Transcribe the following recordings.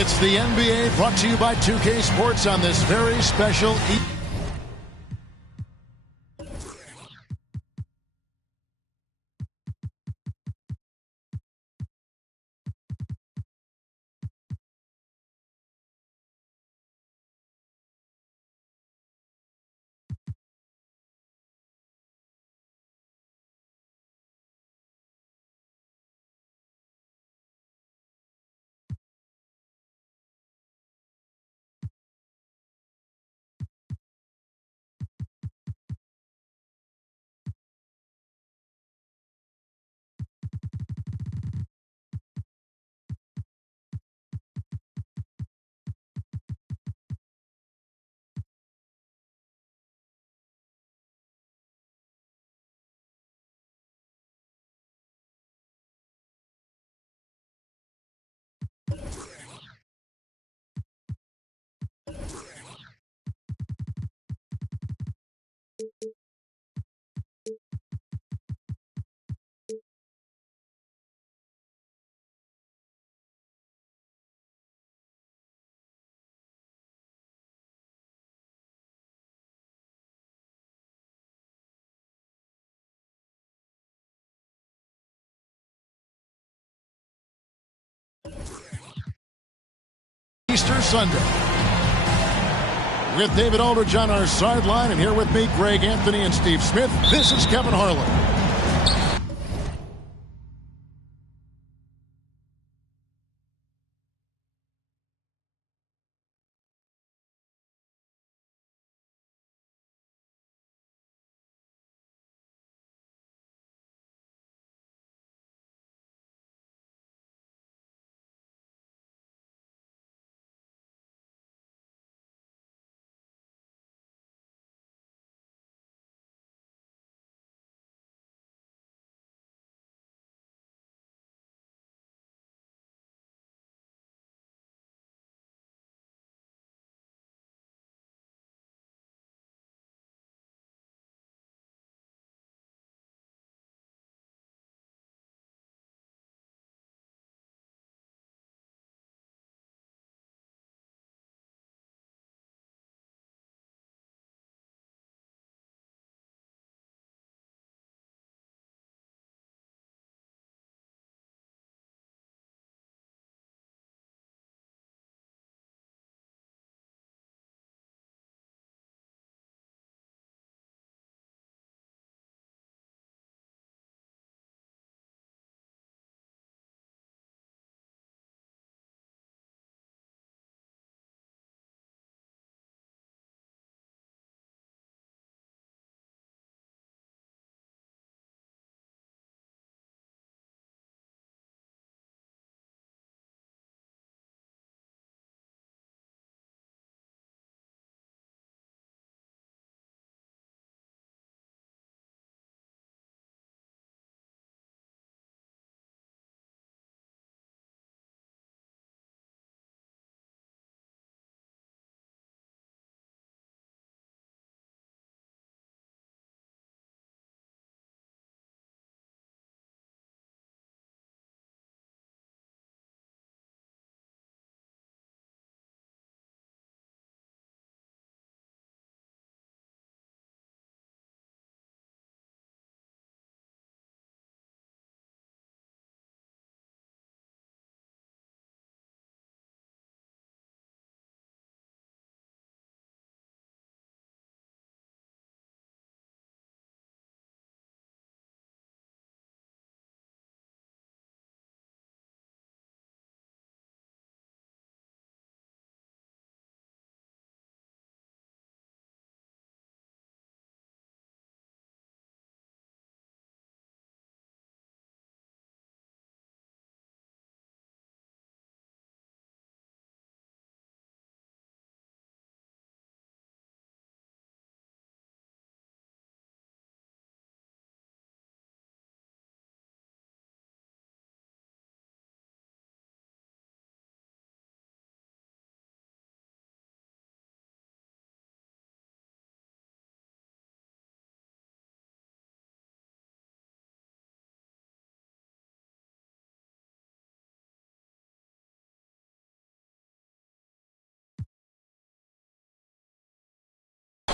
It's the NBA brought to you by 2K Sports on this very special Easter Sunday. With David Aldridge on our sideline, and here with me, Greg Anthony and Steve Smith, this is Kevin Harlan.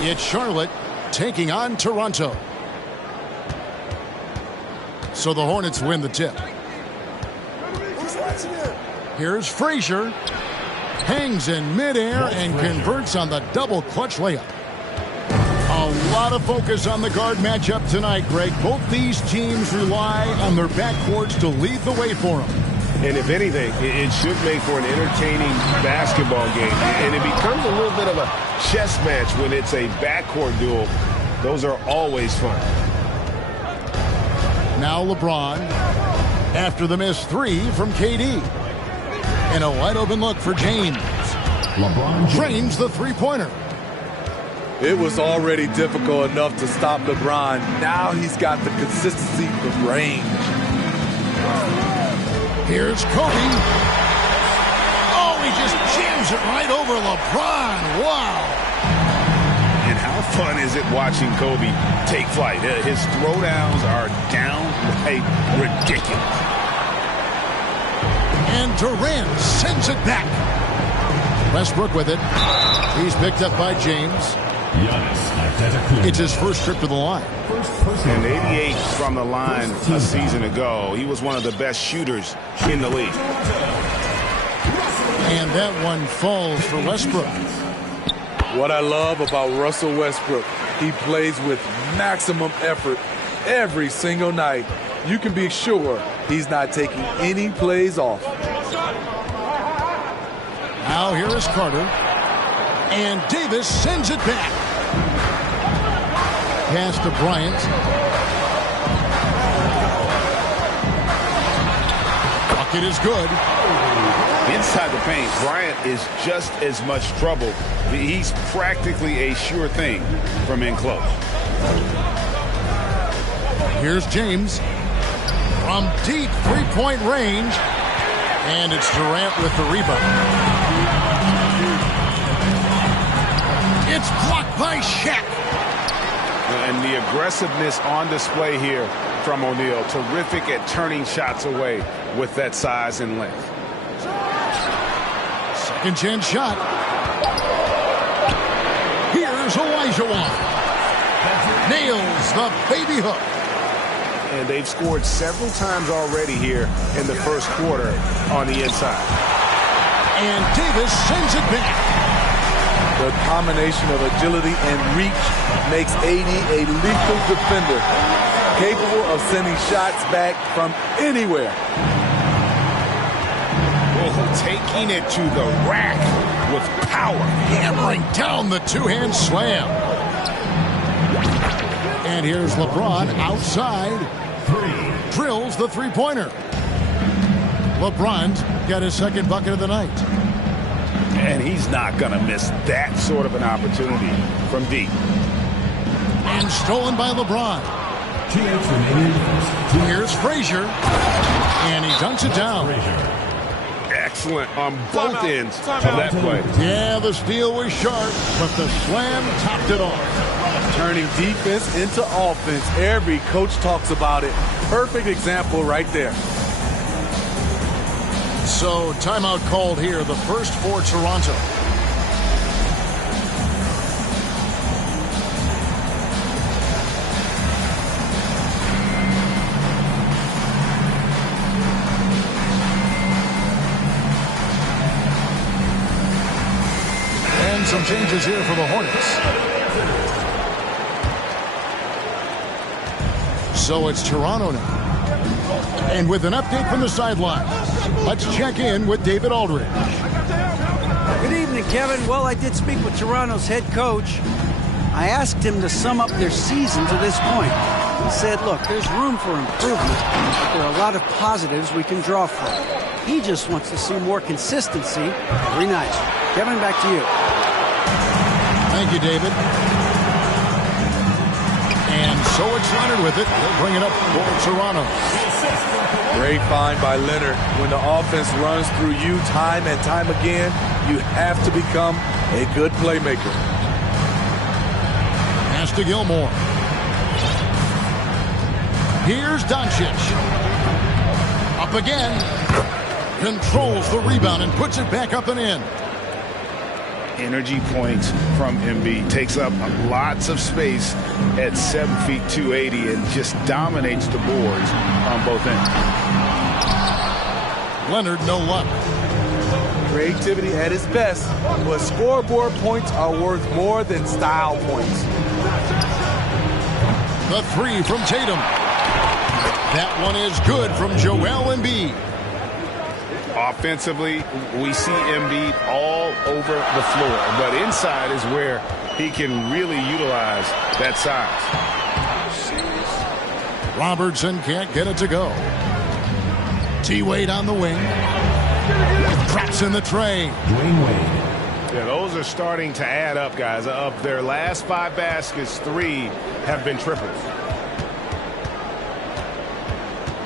It's Charlotte taking on Toronto. So the Hornets win the tip. Here's Frazier. Hangs in midair and converts on the double clutch layup. A lot of focus on the guard matchup tonight, Greg. Both these teams rely on their backcourts to lead the way for them. And if anything, it should make for an entertaining basketball game. And it becomes a little bit of a chess match when it's a backcourt duel. Those are always fun. Now LeBron after the missed three from KD. And a wide open look for James. LeBron drains the three-pointer. It was already difficult enough to stop LeBron. Now he's got the consistency of range. Here's Kobe. Oh, he just jams it right over LeBron. Wow. And how fun is it watching Kobe take flight? His throwdowns are downright ridiculous. And Durant sends it back. Westbrook with it. He's picked up by James. It's his first trip to the line. And 88 from the line a season ago. He was one of the best shooters in the league. And that one falls for Westbrook. What I love about Russell Westbrook, he plays with maximum effort every single night. You can be sure he's not taking any plays off. Now here is Carter. And Davis sends it back. Pass to Bryant. Bucket is good. Inside the paint, Bryant is just as much trouble. He's practically a sure thing from in close. Here's James. From deep three-point range. And it's Durant with the rebound. It's blocked by Shaq. And the aggressiveness on display here from O'Neal. Terrific at turning shots away with that size and length. Second chance shot. Here's Olajuwon. Nails the baby hook. And they've scored several times already here in the first quarter on the inside. And Davis sends it back. The combination of agility and reach makes AD a lethal defender, capable of sending shots back from anywhere. Oh, taking it to the rack with power. Hammering down the two-hand slam. And here's LeBron outside. Drills the three-pointer. LeBron's got his second bucket of the night. And he's not going to miss that sort of an opportunity from deep. And stolen by LeBron. Here's Frazier. And he dunks it down. Excellent on both ends of that play. Yeah, the steal was sharp, but the slam topped it off. Turning defense into offense. Every coach talks about it. Perfect example right there. So, timeout called here, the first for Toronto. And some changes here for the Hornets. So it's Toronto now. And with an update from the sideline, let's check in with David Aldridge. Good evening, Kevin. Well, I did speak with Toronto's head coach. I asked him to sum up their season to this point. He said, look, there's room for improvement, but there are a lot of positives we can draw from. He just wants to see more consistency every night. Kevin, back to you. Thank you, David. And so it's Leonard with it. He'll bring it up for Toronto. Great find by Leonard. When the offense runs through you time and time again, you have to become a good playmaker. Pass to Gilmore. Here's Doncic. Up again. Controls the rebound and puts it back up and in. energy points from Embiid. Takes up lots of space at 7 feet 280 and just dominates the boards on both ends. Leonard, no luck. Creativity at its best, but scoreboard points are worth more than style points. The three from Tatum. That one is good from Joel Embiid. Offensively, we see Embiid all over the floor, but inside is where he can really utilize that size. Robertson can't get it to go. T-Wade on the wing. Drops in the tray. Dwayne Wade. Yeah, those are starting to add up, guys. Of their last 5 baskets, 3 have been triples.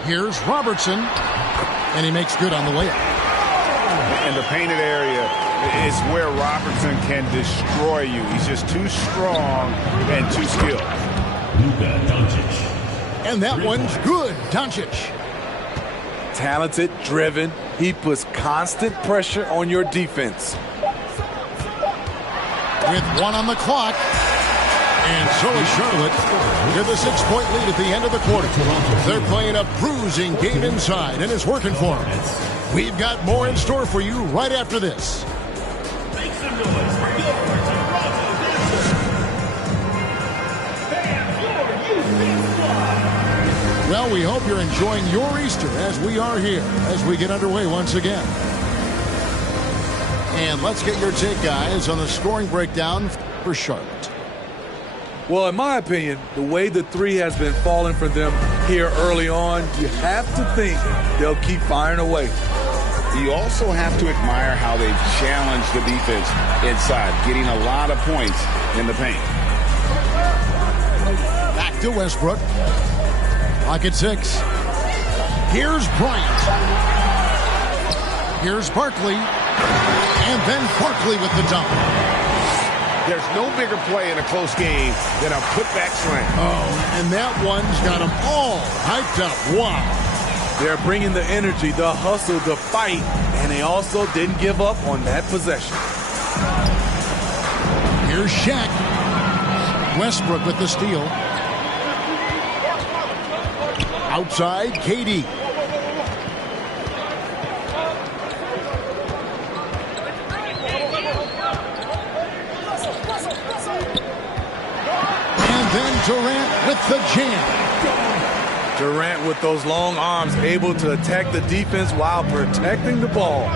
Here's Robertson, and he makes good on the layup. In the painted area is where Robertson can destroy you. He's just too strong and too skilled. Luka Doncic. And that one's good, Doncic. Talented, driven, he puts constant pressure on your defense. With 1 on the clock. And so is Charlotte with a 6-point lead at the end of the quarter. They're playing a bruising game inside, and it's working for them. We've got more in store for you right after this. Make some noise for your Toronto Raptors. Well, we hope you're enjoying your Easter as we are here as we get underway once again. And let's get your take, guys, on the scoring breakdown for Charlotte. Well, in my opinion, the way the three has been falling for them here early on, you have to think they'll keep firing away. You also have to admire how they've challenged the defense inside, getting a lot of points in the paint. Back to Westbrook. Clock at 6. Here's Bryant. Here's Barkley. And then Barkley with the dunk. There's no bigger play in a close game than a putback slam. Oh, and that one's got them all hyped up. Wow. They're bringing the energy, the hustle, the fight, and they also didn't give up on that possession. Here's Shaq. Westbrook with the steal. Outside, KD. Then Durant with the jam. Durant with those long arms able to attack the defense while protecting the ball.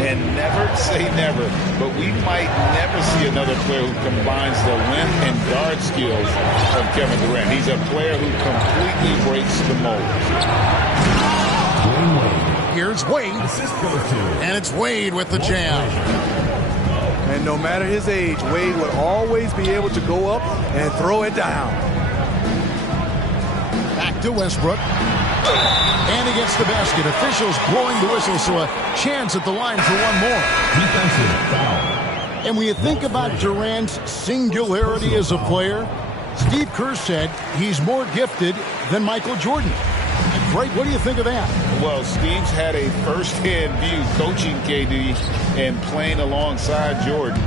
And never say never, but we might never see another player who combines the rim and guard skills of Kevin Durant. He's a player who completely breaks the mold. Here's Wade. And it's Wade with the jam. And no matter his age, Wade would always be able to go up and throw it down. Back to Westbrook. And he gets the basket. Officials blowing the whistle, so a chance at the line for one more. Defensive foul. And when you think about Durant's singularity as a player, Steve Kerr said he's more gifted than Michael Jordan. And Frank, what do you think of that? Well, Steve's had a first-hand view coaching KD and playing alongside Jordan.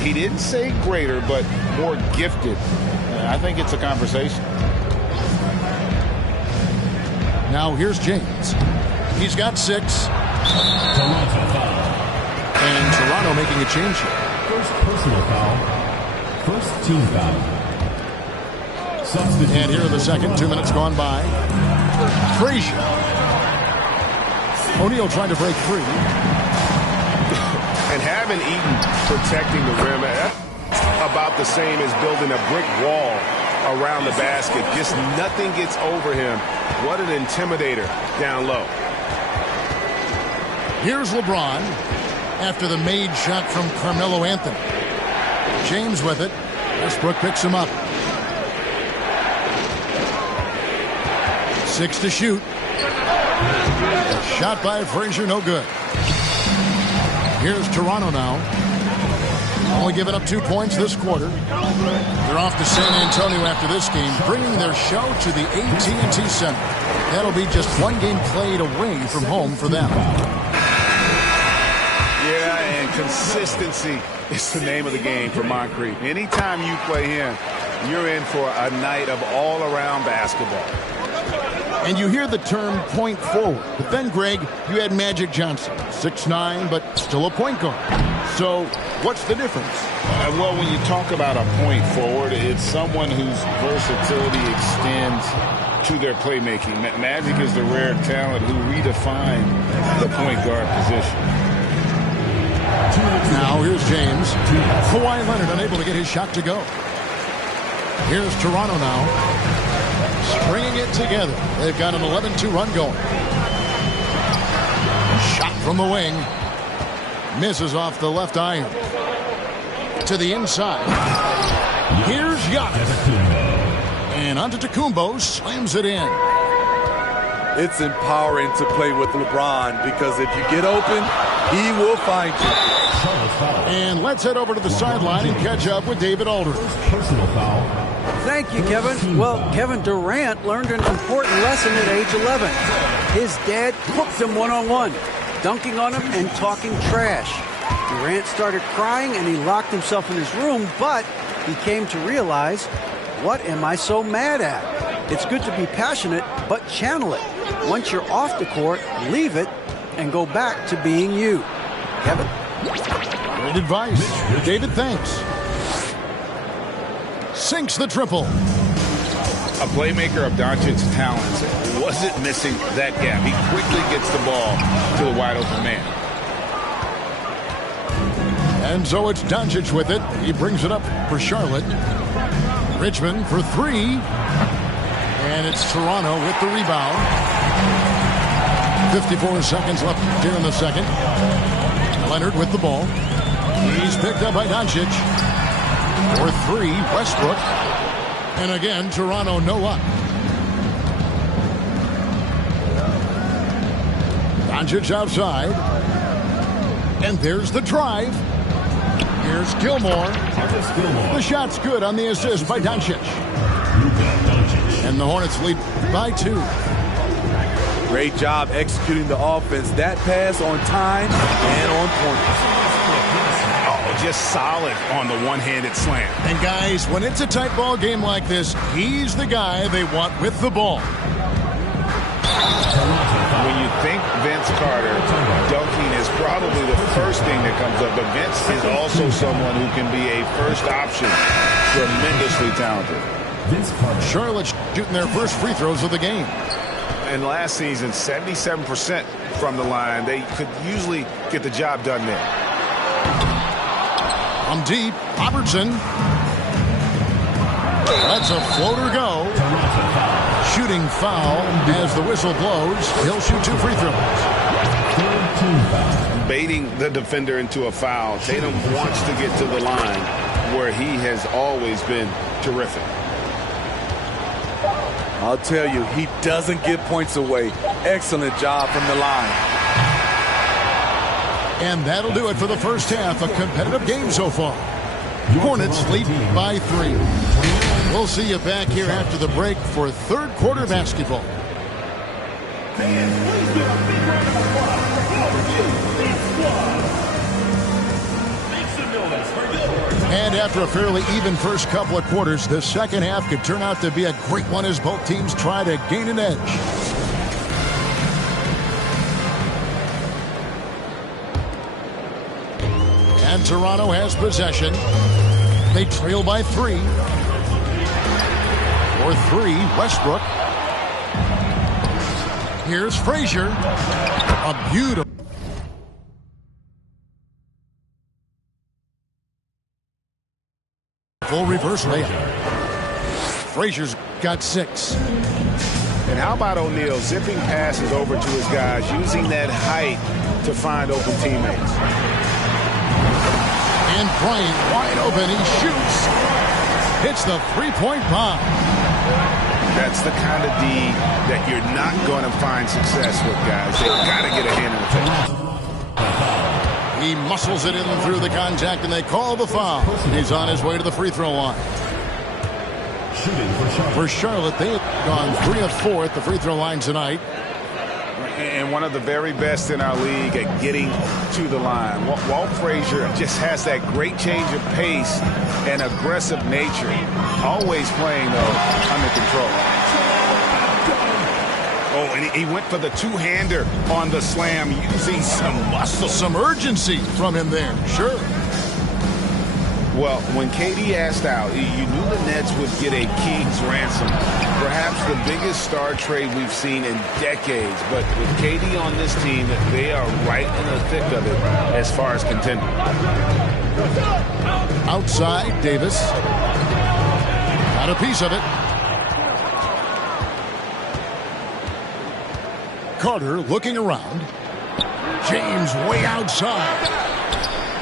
He didn't say greater, but more gifted. I think it's a conversation. Now here's James. He's got 6. Toronto foul. And Toronto making a change here. First personal foul. First team foul. Substitute. And here are the second. 2 minutes gone by. Frazier. O'Neal trying to break free. And having Eaton protecting the rim, that's about the same as building a brick wall around the basket. Just nothing gets over him. What an intimidator down low. Here's LeBron after the made shot from Carmelo Anthony. James with it. Westbrook picks him up. 6 to shoot. Shot by Frazier, no good. Here's Toronto now. Only giving up 2 points this quarter. They're off to San Antonio after this game, bringing their show to the AT&T Center. That'll be just 1 game played away from home for them. Yeah, and Consistency is the name of the game for Moncrief. Anytime you play him, you're in for a night of all-around basketball. And you hear the term point forward. But then, Greg, you had Magic Johnson, 6'9", but still a point guard. So what's the difference? Well, when you talk about a point forward, it's someone whose versatility extends to their playmaking. Magic is the rare talent who redefined the point guard position. Now here's James. Kawhi Leonard unable to get his shot to go. Here's Toronto now. Stringing it together. They've got an 11-2 run going. Shot from the wing. Misses off the left iron. To the inside. Here's Giannis. And Antetokounmpo slams it in. It's empowering to play with LeBron because if you get open, he will find you. And let's head over to the sideline and catch up with David Aldridge. Personal foul. Thank you, Kevin. Well, Kevin Durant learned an important lesson at age 11. His dad cooked him one-on-one, dunking on him and talking trash. Durant started crying and he locked himself in his room, but he came to realize, what am I so mad at? It's good to be passionate, but channel it. Once you're off the court, leave it and go back to being you. Kevin? Great advice. David, thanks. Sinks the triple. A playmaker of Doncic's talents wasn't missing that gap. He quickly gets the ball to the wide open man. And so it's Doncic with it. He brings it up for Charlotte. Richmond for three. And it's Toronto with the rebound. 54 seconds left here in the second. Leonard with the ball. He's picked up by Doncic. For three, Westbrook. And again, Toronto no up. Doncic outside. And there's the drive. Here's Gilmore. The shot's good on the assist by Doncic. And the Hornets lead by 2. Great job executing the offense. That pass on time and on point. Just solid on the one-handed slam. And guys, when it's a tight ball game like this, he's the guy they want with the ball. When you think Vince Carter, dunking is probably the first thing that comes up. But Vince is also someone who can be a first option. Tremendously talented. Charlotte shooting their first free throws of the game. And last season, 77% from the line. They could usually get the job done there. From deep, Robertson. Lets a floater go. Shooting foul as the whistle blows. He'll shoot 2 free throws. Baiting the defender into a foul. Tatum wants to get to the line where he has always been terrific. I'll tell you, he doesn't give points away. Excellent job from the line. And that'll do it for the first half. A competitive game so far. Hornets lead by 3. We'll see you back here after the break for third quarter basketball. And after a fairly even first couple of quarters, the second half could turn out to be a great one as both teams try to gain an edge. And Toronto has possession. They trail by 3. For 3, Westbrook. Here's Frazier. A beautiful reverse layup. Frazier's got 6. And how about O'Neal zipping passes over to his guys, using that height to find open teammates. And Bryant wide open. He shoots. Hits the three-point bomb. That's the kind of D that you're not going to find success with, guys. They've got to get a hand in the face. He muscles it in through the contact, and they call the foul. He's on his way to the free throw line. For Charlotte, they have gone 3 of 4 at the free throw line tonight. And one of the very best in our league at getting to the line. Walt Frazier just has that great change of pace and aggressive nature. Always playing, though, under control. Oh, and he went for the two-hander on the slam, using some muscle. Some urgency from him there, sure. Well, when KD asked out, you knew the Nets would get a king's ransom. Perhaps the biggest star trade we've seen in decades. But with KD on this team, they are right in the thick of it as far as contending. Outside, Davis. Got a piece of it. Carter looking around. James way outside.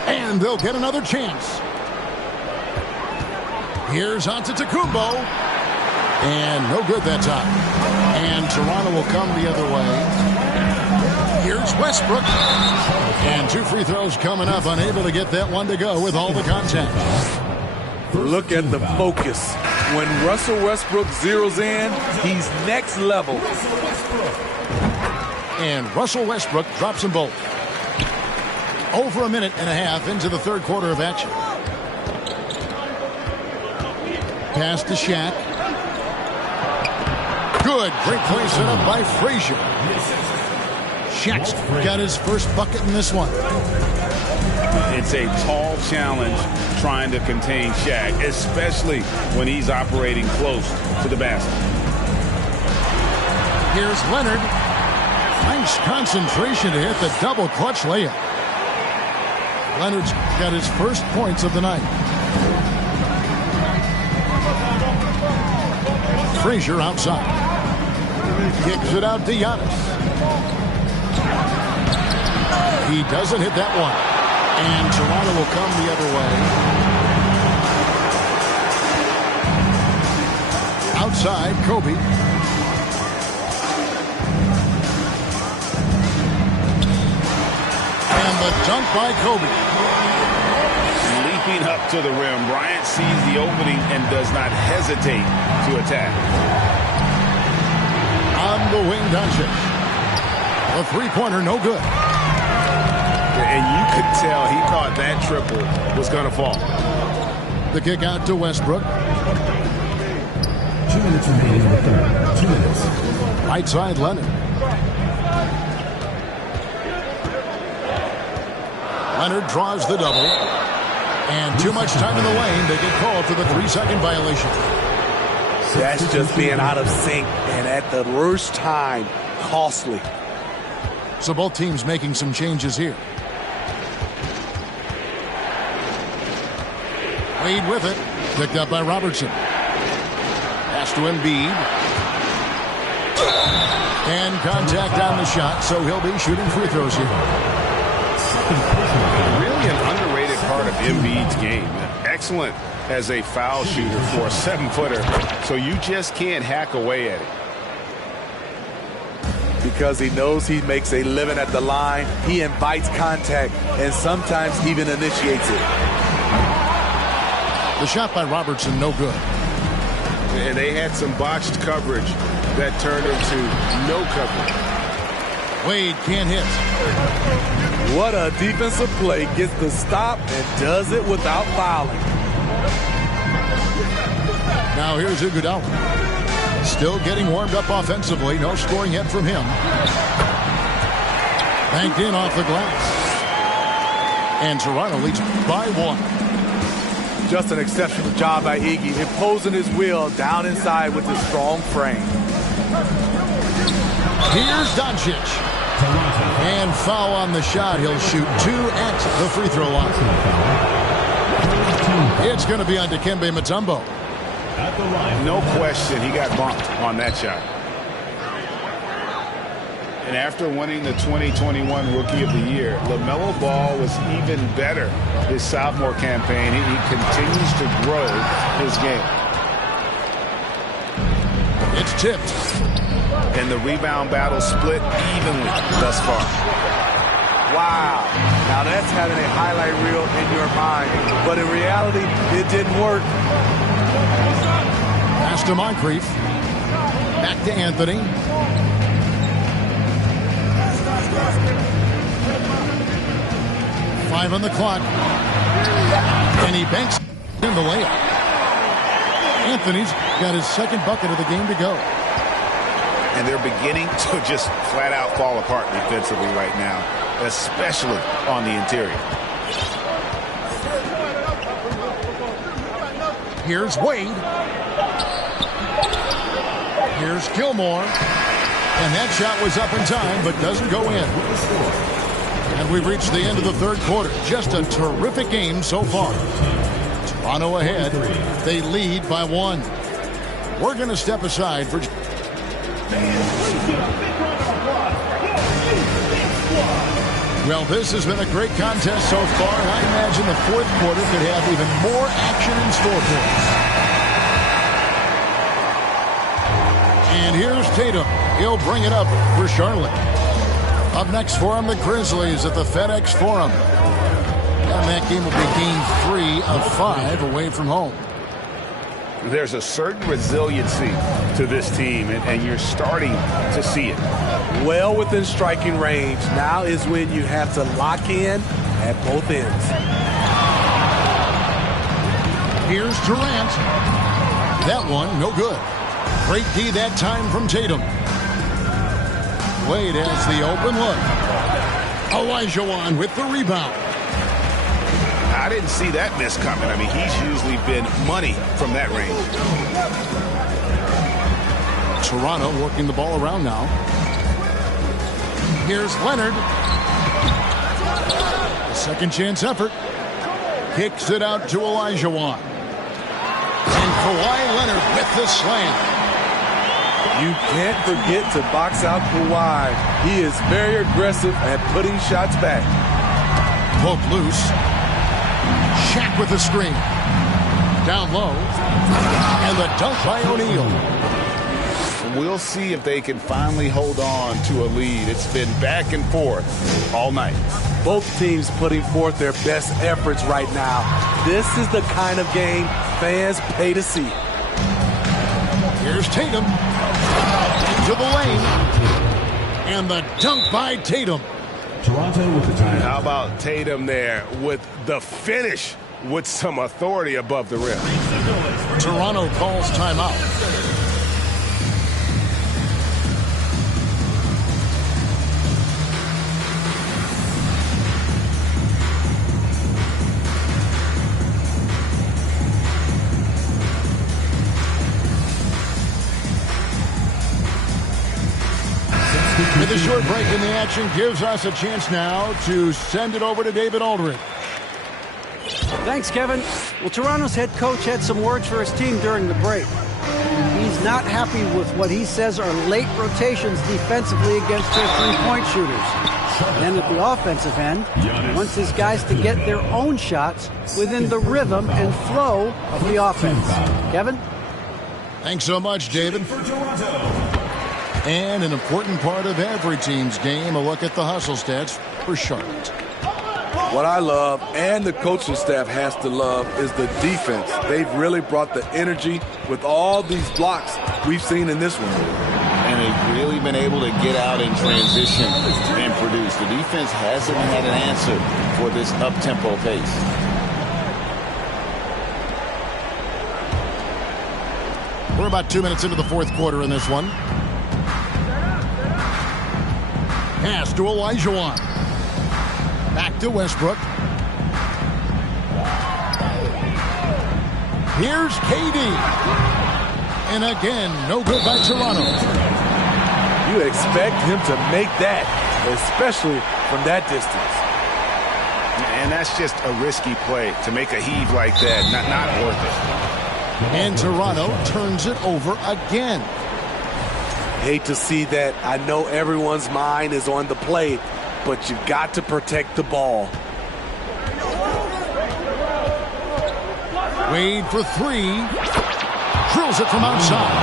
And they'll get another chance. Here's Antetokounmpo. And no good that time. And Toronto will come the other way. Here's Westbrook. And 2 free throws coming up. Unable to get that one to go with all the contact. Look at the focus. When Russell Westbrook zeroes in, he's next level. And Russell Westbrook drops them both. Over a minute and a half into the third quarter of action. Pass to Shaq. Good. Great play set up by Frazier. Shaq's got his first bucket in this one. It's a tall challenge trying to contain Shaq, especially when he's operating close to the basket. Here's Leonard. Nice concentration to hit the double clutch layup. Leonard's got his first points of the night. Frazier outside. Kicks it out to Giannis. He doesn't hit that one. And Toronto will come the other way. Outside, Kobe. And the dunk by Kobe. Leaping up to the rim, Bryant sees the opening and does not hesitate to attack. On the wing, Doncic. A three-pointer, no good. And you could tell he thought that triple was going to fall. The kick out to Westbrook. 2 minutes remaining in the third. 2 minutes. Right side, Leonard. Leonard draws the double. And too much time in the lane. They get called for the 3-second violation. That's just being out of sync, and at the worst time, costly. So both teams making some changes here. Wade with it. Picked up by Robertson. Pass to Embiid. And contact on the shot, so he'll be shooting free throws here. Really an underrated part of Embiid's game. Excellent as a foul shooter for a 7-footer, so you just can't hack away at it. Because he knows he makes a living at the line, he invites contact and sometimes even initiates it. The shot by Robertson, no good. And they had some botched coverage that turned into no coverage. Wade can't hit. What a defensive play. Gets the stop and does it without fouling. Now here's Iguodala. Still getting warmed up offensively. No scoring yet from him. Banked in off the glass. And Toronto leads by 1. Just an exceptional job by Iggy, imposing his will down inside with his strong frame. Here's Doncic. And foul on the shot. He'll shoot 2 at the free throw line. It's going to be on Dikembe Mutombo. No question, he got bumped on that shot. And after winning the 2021 Rookie of the Year, LaMelo Ball was even better his sophomore campaign. He continues to grow his game. It's tipped. And the rebound battle split evenly thus far. Wow. Now that's having a highlight reel in your mind. But in reality, it didn't work. Pass to Moncrief. Back to Anthony. 5 on the clock. And he banks in the layup. Anthony's got his second bucket of the game to go. And they're beginning to just flat out fall apart defensively right now, especially on the interior. Here's Wade. Here's Gilmore. And that shot was up in time, but doesn't go in. And we've reached the end of the third quarter. Just a terrific game so far. Toronto ahead. They lead by 1. We're going to step aside for... Well, this has been a great contest so far, and I imagine the fourth quarter could have even more action in store for us. And here's Tatum. He'll bring it up for Charlotte. Up next for him, the Grizzlies at the FedEx Forum. And that game will be game 3 of 5 away from home. There's a certain resiliency to this team, and you're starting to see it. Well within striking range. Now is when you have to lock in at both ends. Here's Durant. That one, no good. Great D that time from Tatum. Wade has the open look. Olajuwon with the rebound. I didn't see that miss coming. I mean, he's usually been money from that range. Toronto working the ball around now. Here's Leonard. A second chance effort. Kicks it out to Olajuwon. And Kawhi Leonard with the slam. You can't forget to box out Kawhi. He is very aggressive at putting shots back. Poke loose. Shaq with the screen. Down low. And the dunk by O'Neal. We'll see if they can finally hold on to a lead. It's been back and forth all night. Both teams putting forth their best efforts right now. This is the kind of game fans pay to see. Here's Tatum. Into the lane. And the dunk by Tatum. Toronto with the time. How about Tatum there with the finish with some authority above the rim? Toronto calls timeout. And the short break in the action gives us a chance now to send it over to David Aldridge. Thanks, Kevin. Well, Toronto's head coach had some words for his team during the break. He's not happy with what he says are late rotations defensively against their three-point shooters. Then at the offensive end, he wants his guys to get their own shots within the rhythm and flow of the offense. Kevin? Thanks so much, David. And an important part of every team's game, a look at the hustle stats for Charlotte. What I love, and the coaching staff has to love, is the defense. They've really brought the energy with all these blocks we've seen in this one. And they've really been able to get out in transition and produce. The defense hasn't had an answer for this up-tempo pace. We're about 2 minutes into the fourth quarter in this one. Pass to Olajuwon. Back to Westbrook. Here's KD. And again, no good by Toronto. You expect him to make that, especially from that distance. And that's just a risky play to make a heave like that. Not worth it. And Toronto turns it over again. Hate to see that. I know everyone's mind is on the play, but you've got to protect the ball. Wade for three. Drills it from outside.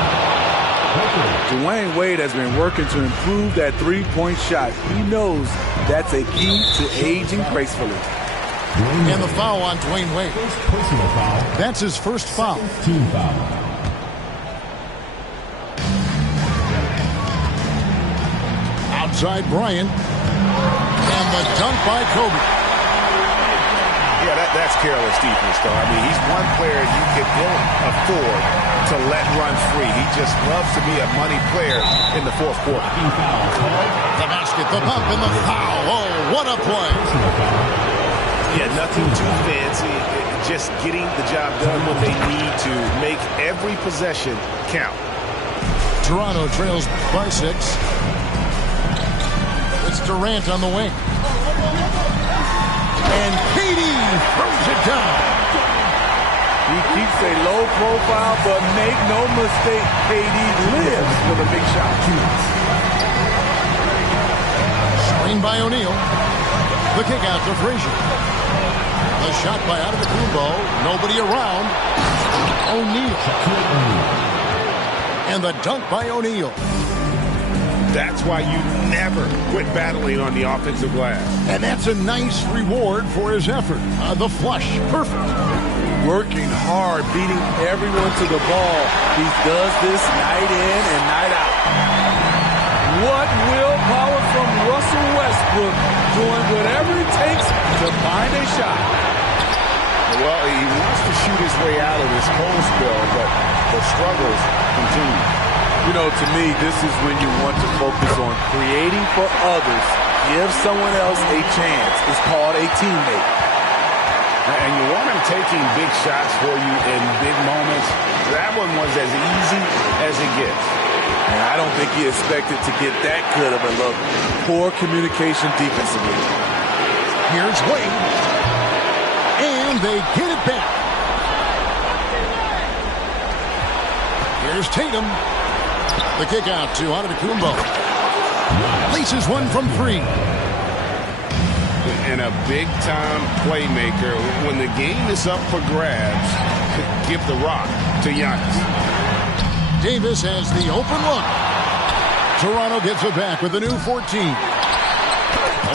Dwayne Wade has been working to improve that three-point shot. He knows that's a key to aging gracefully. And the foul on Dwayne Wade. Personal foul. That's his first foul. Team foul. Outside Bryant. And the dunk by Kobe. Yeah, that's careless defense, though. I mean, he's one player you can ill afford to let run free. He just loves to be a money player in the fourth quarter. The basket, the bump, and the foul. Oh, what a play. Yeah, nothing too fancy. Just getting the job done when they need to. Make every possession count. Toronto trails by 6. It's Durant on the wing. And KD throws it down. He keeps a low profile, but make no mistake, KD lives for the big shot. Screen by O'Neal. The kick out to Frazier. The shot by Antetokounmpo. Nobody around. O'Neal. And the dunk by O'Neal. That's why you never quit battling on the offensive glass. And that's a nice reward for his effort. The flush. Perfect. Working hard, beating everyone to the ball. He does this night in and night out. What willpower from Russell Westbrook, doing whatever it takes to find a shot. Well, he wants to shoot his way out of this cold spell, but the struggles continue. You know, to me, this is when you want to focus on creating for others. Give someone else a chance. It's called a teammate. And you want him taking big shots for you in big moments. That one was as easy as it gets. And I don't think he expected to get that good of a look. Poor communication defensively. Here's Wade. And they get it back. Here's Tatum. The kick out to Antetokounmpo. Laces one from 3. And a big-time playmaker. When the game is up for grabs, give the rock to Giannis. Davis has the open look. Toronto gets it back with a new 14.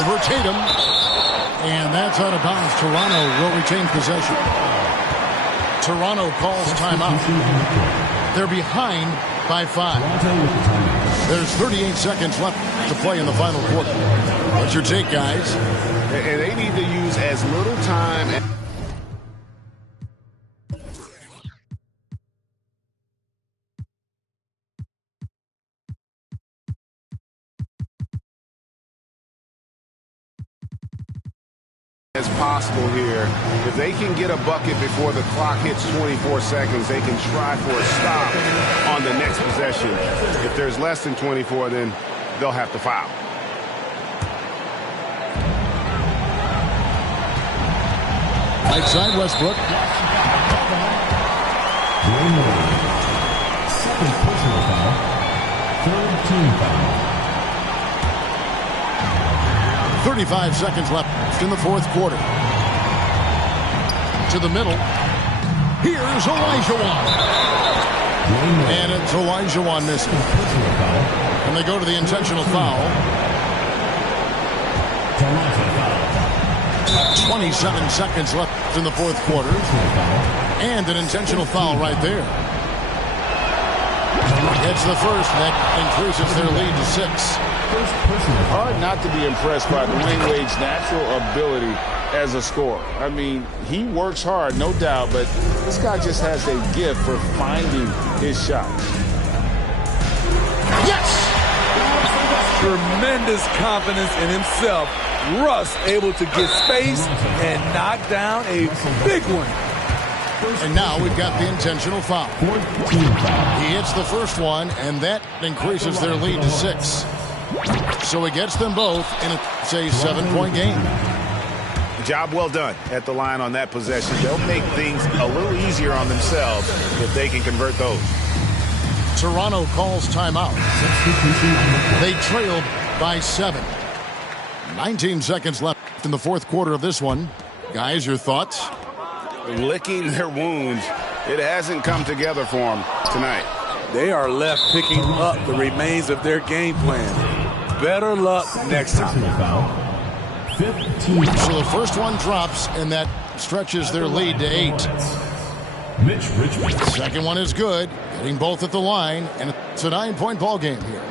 Over Tatum. And that's out of bounds. Toronto will retain possession. Toronto calls timeout. They're behind by 5. There's 38 seconds left to play in the final quarter. What's your take, guys? And they need to use as little time as possible here. If they can get a bucket before the clock hits 24 seconds, they can try for a stop on the next possession. If there's less than 24, then they'll have to foul. Right side, Westbrook. Second personal foul. Third team foul. 35 seconds left in the fourth quarter. To the middle. Here's Olajuwon. And it's Olajuwon missing. And they go to the intentional foul. 27 seconds left in the fourth quarter. And an intentional foul right there. It's the first, and that increases their lead to 6. Hard not to be impressed by Dwayne Wade's natural ability as a scorer. I mean, he works hard, no doubt, but this guy just has a gift for finding his shots. Yes! Tremendous confidence in himself. Russ able to get space and knock down a big one. And now we've got the intentional foul. He hits the first one, and that increases their lead to 6. So he gets them both, and it's a 7-point game. Job well done at the line on that possession. They'll make things a little easier on themselves if they can convert those. Toronto calls timeout. They trailed by 7. 19 seconds left in the fourth quarter of this one. Guys, your thoughts? Licking their wounds. It hasn't come together for them tonight. They are left picking up the remains of their game plan. Better luck next time. So the first one drops, and that stretches their lead to 8. Mitch Richmond. Second one is good, hitting both at the line, and it's a 9-point ball game here.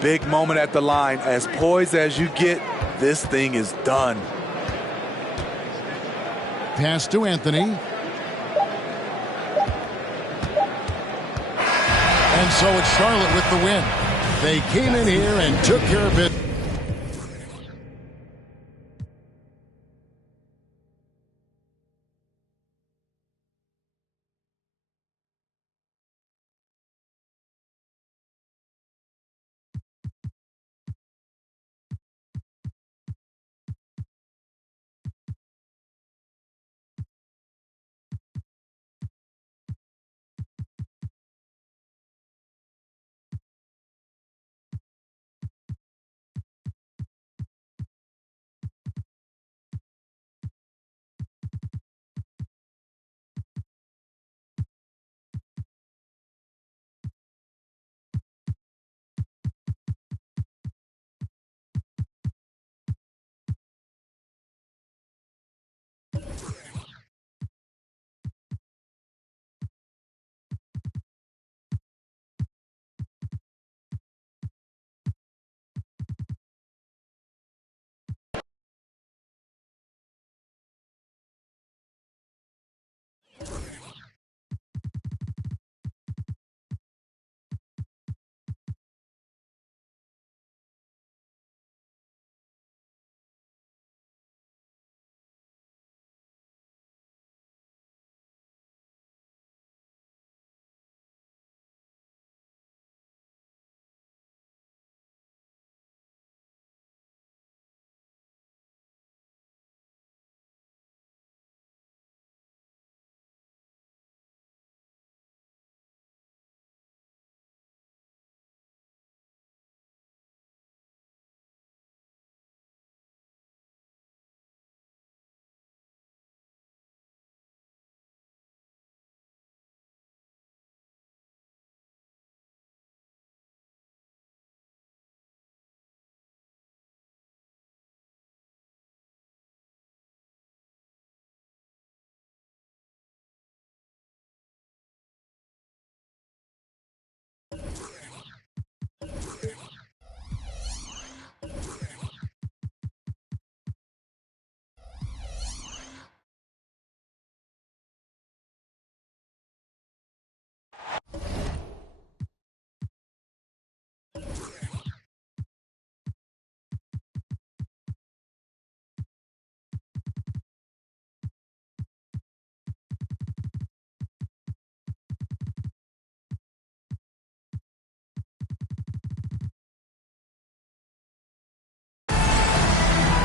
Big moment at the line. As poised as you get, this thing is done. Pass to Anthony. And so it's Charlotte with the win. They came in here and took care of it.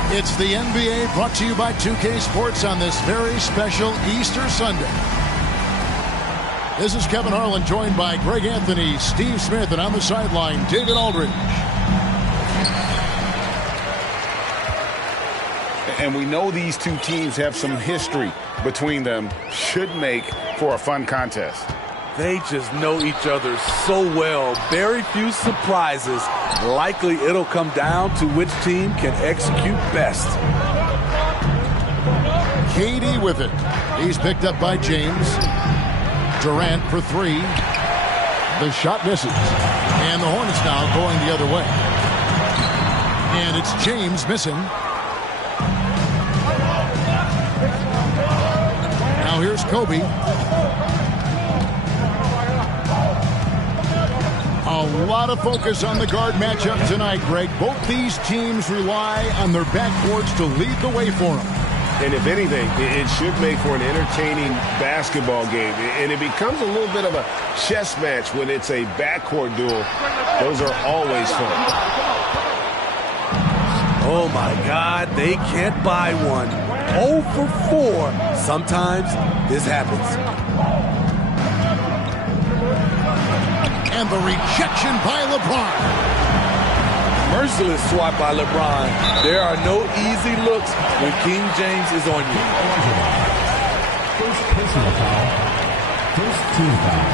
It's the NBA brought to you by 2K Sports on this very special Easter Sunday. This is Kevin Harlan joined by Greg Anthony, Steve Smith, and on the sideline, David Aldridge. And we know these two teams have some history between them. Should make for a fun contest. They just know each other so well. Very few surprises. Likely it'll come down to which team can execute best. KD with it. He's picked up by James. Durant for three. The shot misses. And the Hornets now going the other way. And it's James missing. Now here's Kobe. A lot of focus on the guard matchup tonight, Greg. Both these teams rely on their backboards to lead the way for them. And if anything, it should make for an entertaining basketball game. And it becomes a little bit of a chess match when it's a backcourt duel. Those are always fun. Oh, my God, they can't buy one. 0 for 4. Sometimes this happens. And the rejection by LeBron. Merciless swat by LeBron. There are no easy looks when King James is on you. First personal foul. First team foul.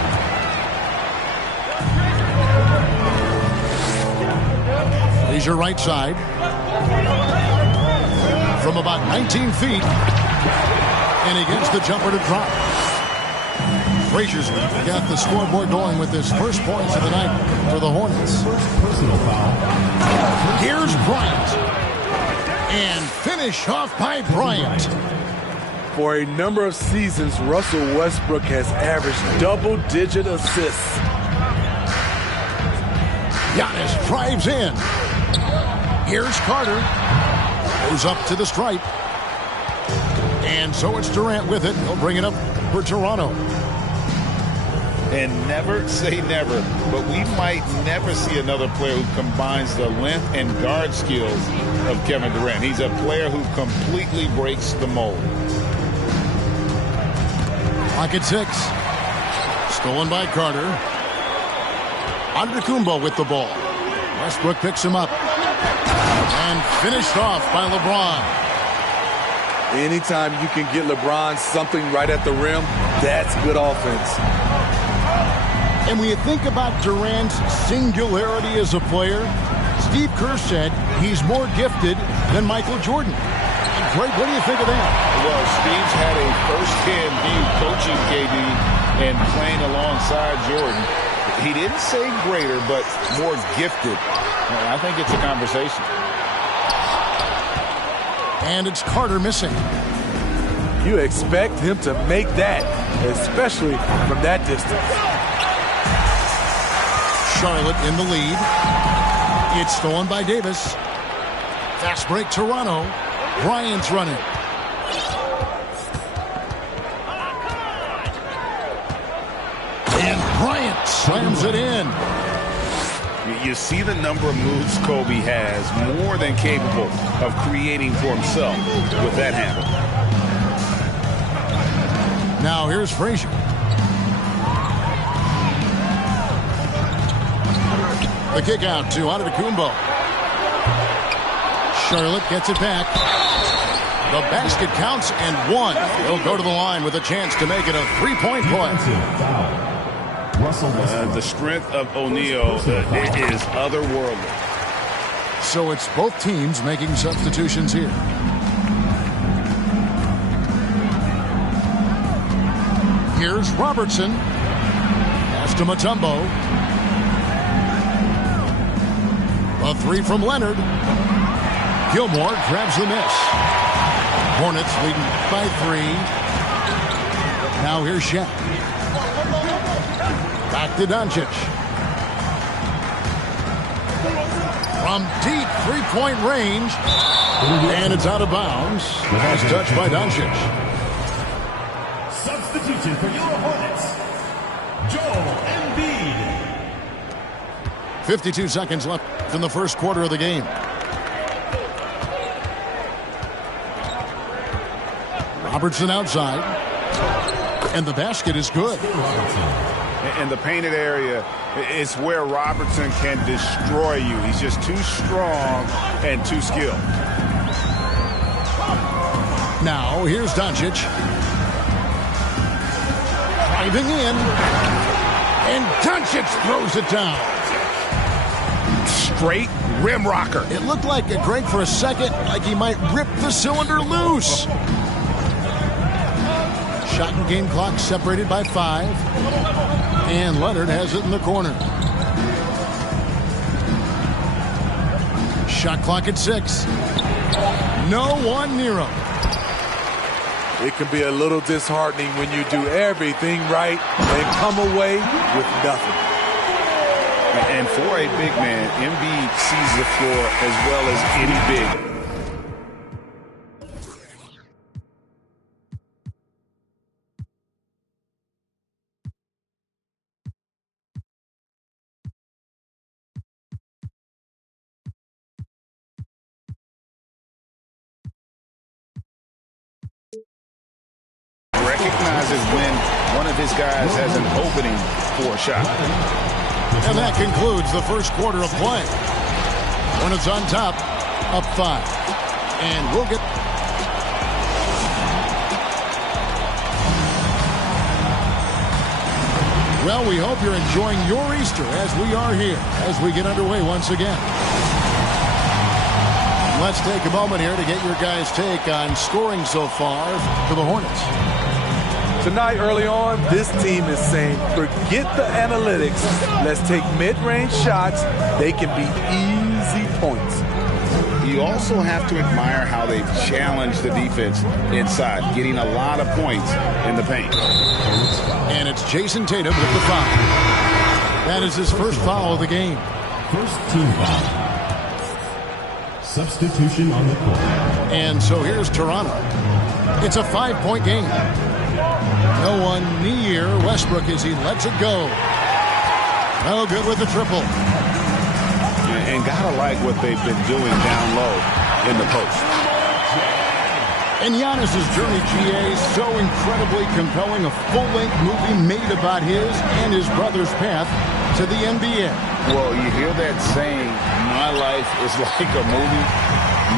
He's your right side. From about 19 feet. And he gets the jumper to drop. Frazier's got the scoreboard going with his first points of the night for the Hornets. First personal foul. Here's Bryant. And finish off by Bryant. For a number of seasons, Russell Westbrook has averaged double-digit assists. Giannis drives in. Here's Carter. Goes up to the stripe. And so it's Durant with it. He'll bring it up for Toronto. And never say never, but we might never see another player who combines the length and guard skills of Kevin Durant. He's a player who completely breaks the mold. Clock at 6. Stolen by Carter. Antetokounmpo with the ball. Westbrook picks him up. And finished off by LeBron. Anytime you can get LeBron something right at the rim, that's good offense. And when you think about Durant's singularity as a player, Steve Kerr said he's more gifted than Michael Jordan. Greg, what do you think of that? Well, Steve's had a first-hand view coaching KD and playing alongside Jordan. He didn't say greater, but more gifted. I think it's a conversation. And it's Carter missing. You expect him to make that, especially from that distance. Charlotte in the lead. It's stolen by Davis. Fast break Toronto. Bryant's running. And Bryant slams it in. You see the number of moves Kobe has, more than capable of creating for himself with that handle. Now here's Frazier. The kick out to Antetokounmpo. Charlotte gets it back. The basket counts and one. He'll go to the line with a chance to make it a three-point play. The strength of O'Neal is otherworldly. So it's both teams making substitutions here. Here's Robertson. Pass to Mutombo. A three from Leonard. Gilmore grabs the miss. Hornets leading by 3. Now here's Shaq. Back to Doncic. From deep three-point range. And it's out of bounds. Nice touch by Doncic. Substitution for your Hornets, Joel Embiid. 52 seconds left in the first quarter of the game. Robertson outside. And the basket is good. In the painted area, it's where Robertson can destroy you. He's just too strong and too skilled. Now, here's Doncic. Driving in. And Doncic throws it down. Straight rim rocker. It looked like, Greg, for a second, like he might rip the cylinder loose. Shot and game clock separated by 5. And Leonard has it in the corner. Shot clock at 6. No one near him. It can be a little disheartening when you do everything right and come away with nothing. And for a big man, Embiid sees the floor as well as any big. Recognizes when one of his guys has an opening for a shot. And that concludes the first quarter of play. Hornets on top, up 5. And we'll get... Well, we hope you're enjoying your Easter as we are here, as we get underway once again. Let's take a moment here to get your guys' take on scoring so far for the Hornets. Tonight, early on, this team is saying, forget the analytics. Let's take mid-range shots. They can be easy points. You also have to admire how they've challenged the defense inside, getting a lot of points in the paint. And it's Jason Tatum with the foul. That is his first foul of the game. First team foul. Substitution on the court. And so here's Toronto. It's a 5-point game. No one near Westbrook as he lets it go. No good with the triple. And gotta like what they've been doing down low in the post. And Giannis's journey, GA, so incredibly compelling. A full-length movie made about his and his brother's path to the NBA. Well, you hear that saying, my life is like a movie.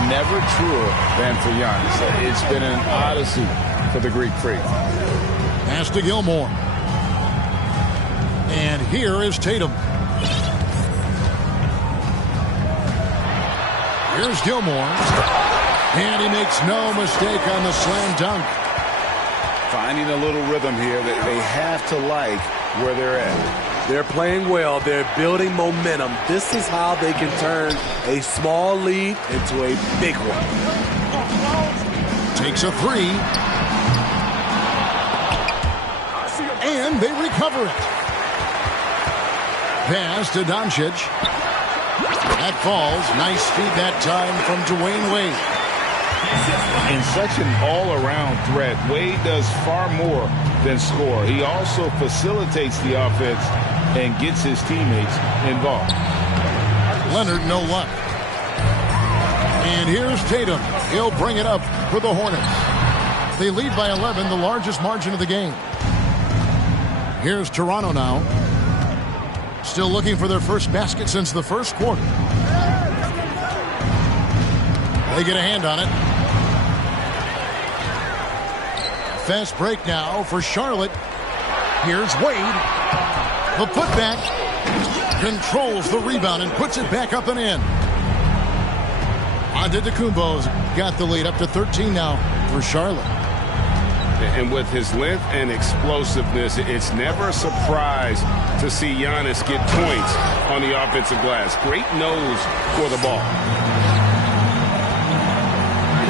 Never truer than for Giannis. It's been an odyssey for the Greek freak. Pass to Gilmore. And here is Tatum. Here's Gilmore. And he makes no mistake on the slam dunk. Finding a little rhythm here that they have to like where they're at. They're playing well. They're building momentum. This is how they can turn a small lead into a big one. Takes a three. And they recover it. Pass to Doncic. That falls. Nice feed that time from Dwayne Wade. In such an all-around threat, Wade does far more than score. He also facilitates the offense and gets his teammates involved. Leonard, no luck. And here's Tatum. He'll bring it up for the Hornets. They lead by 11, the largest margin of the game. Here's Toronto now. Still looking for their first basket since the first quarter. They get a hand on it. Fast break now for Charlotte. Here's Wade. The putback. Controls the rebound and puts it back up and in. Antetokounmpo's got the lead up to 13 now for Charlotte. And with his length and explosiveness, it's never a surprise to see Giannis get points on the offensive glass. Great nose for the ball.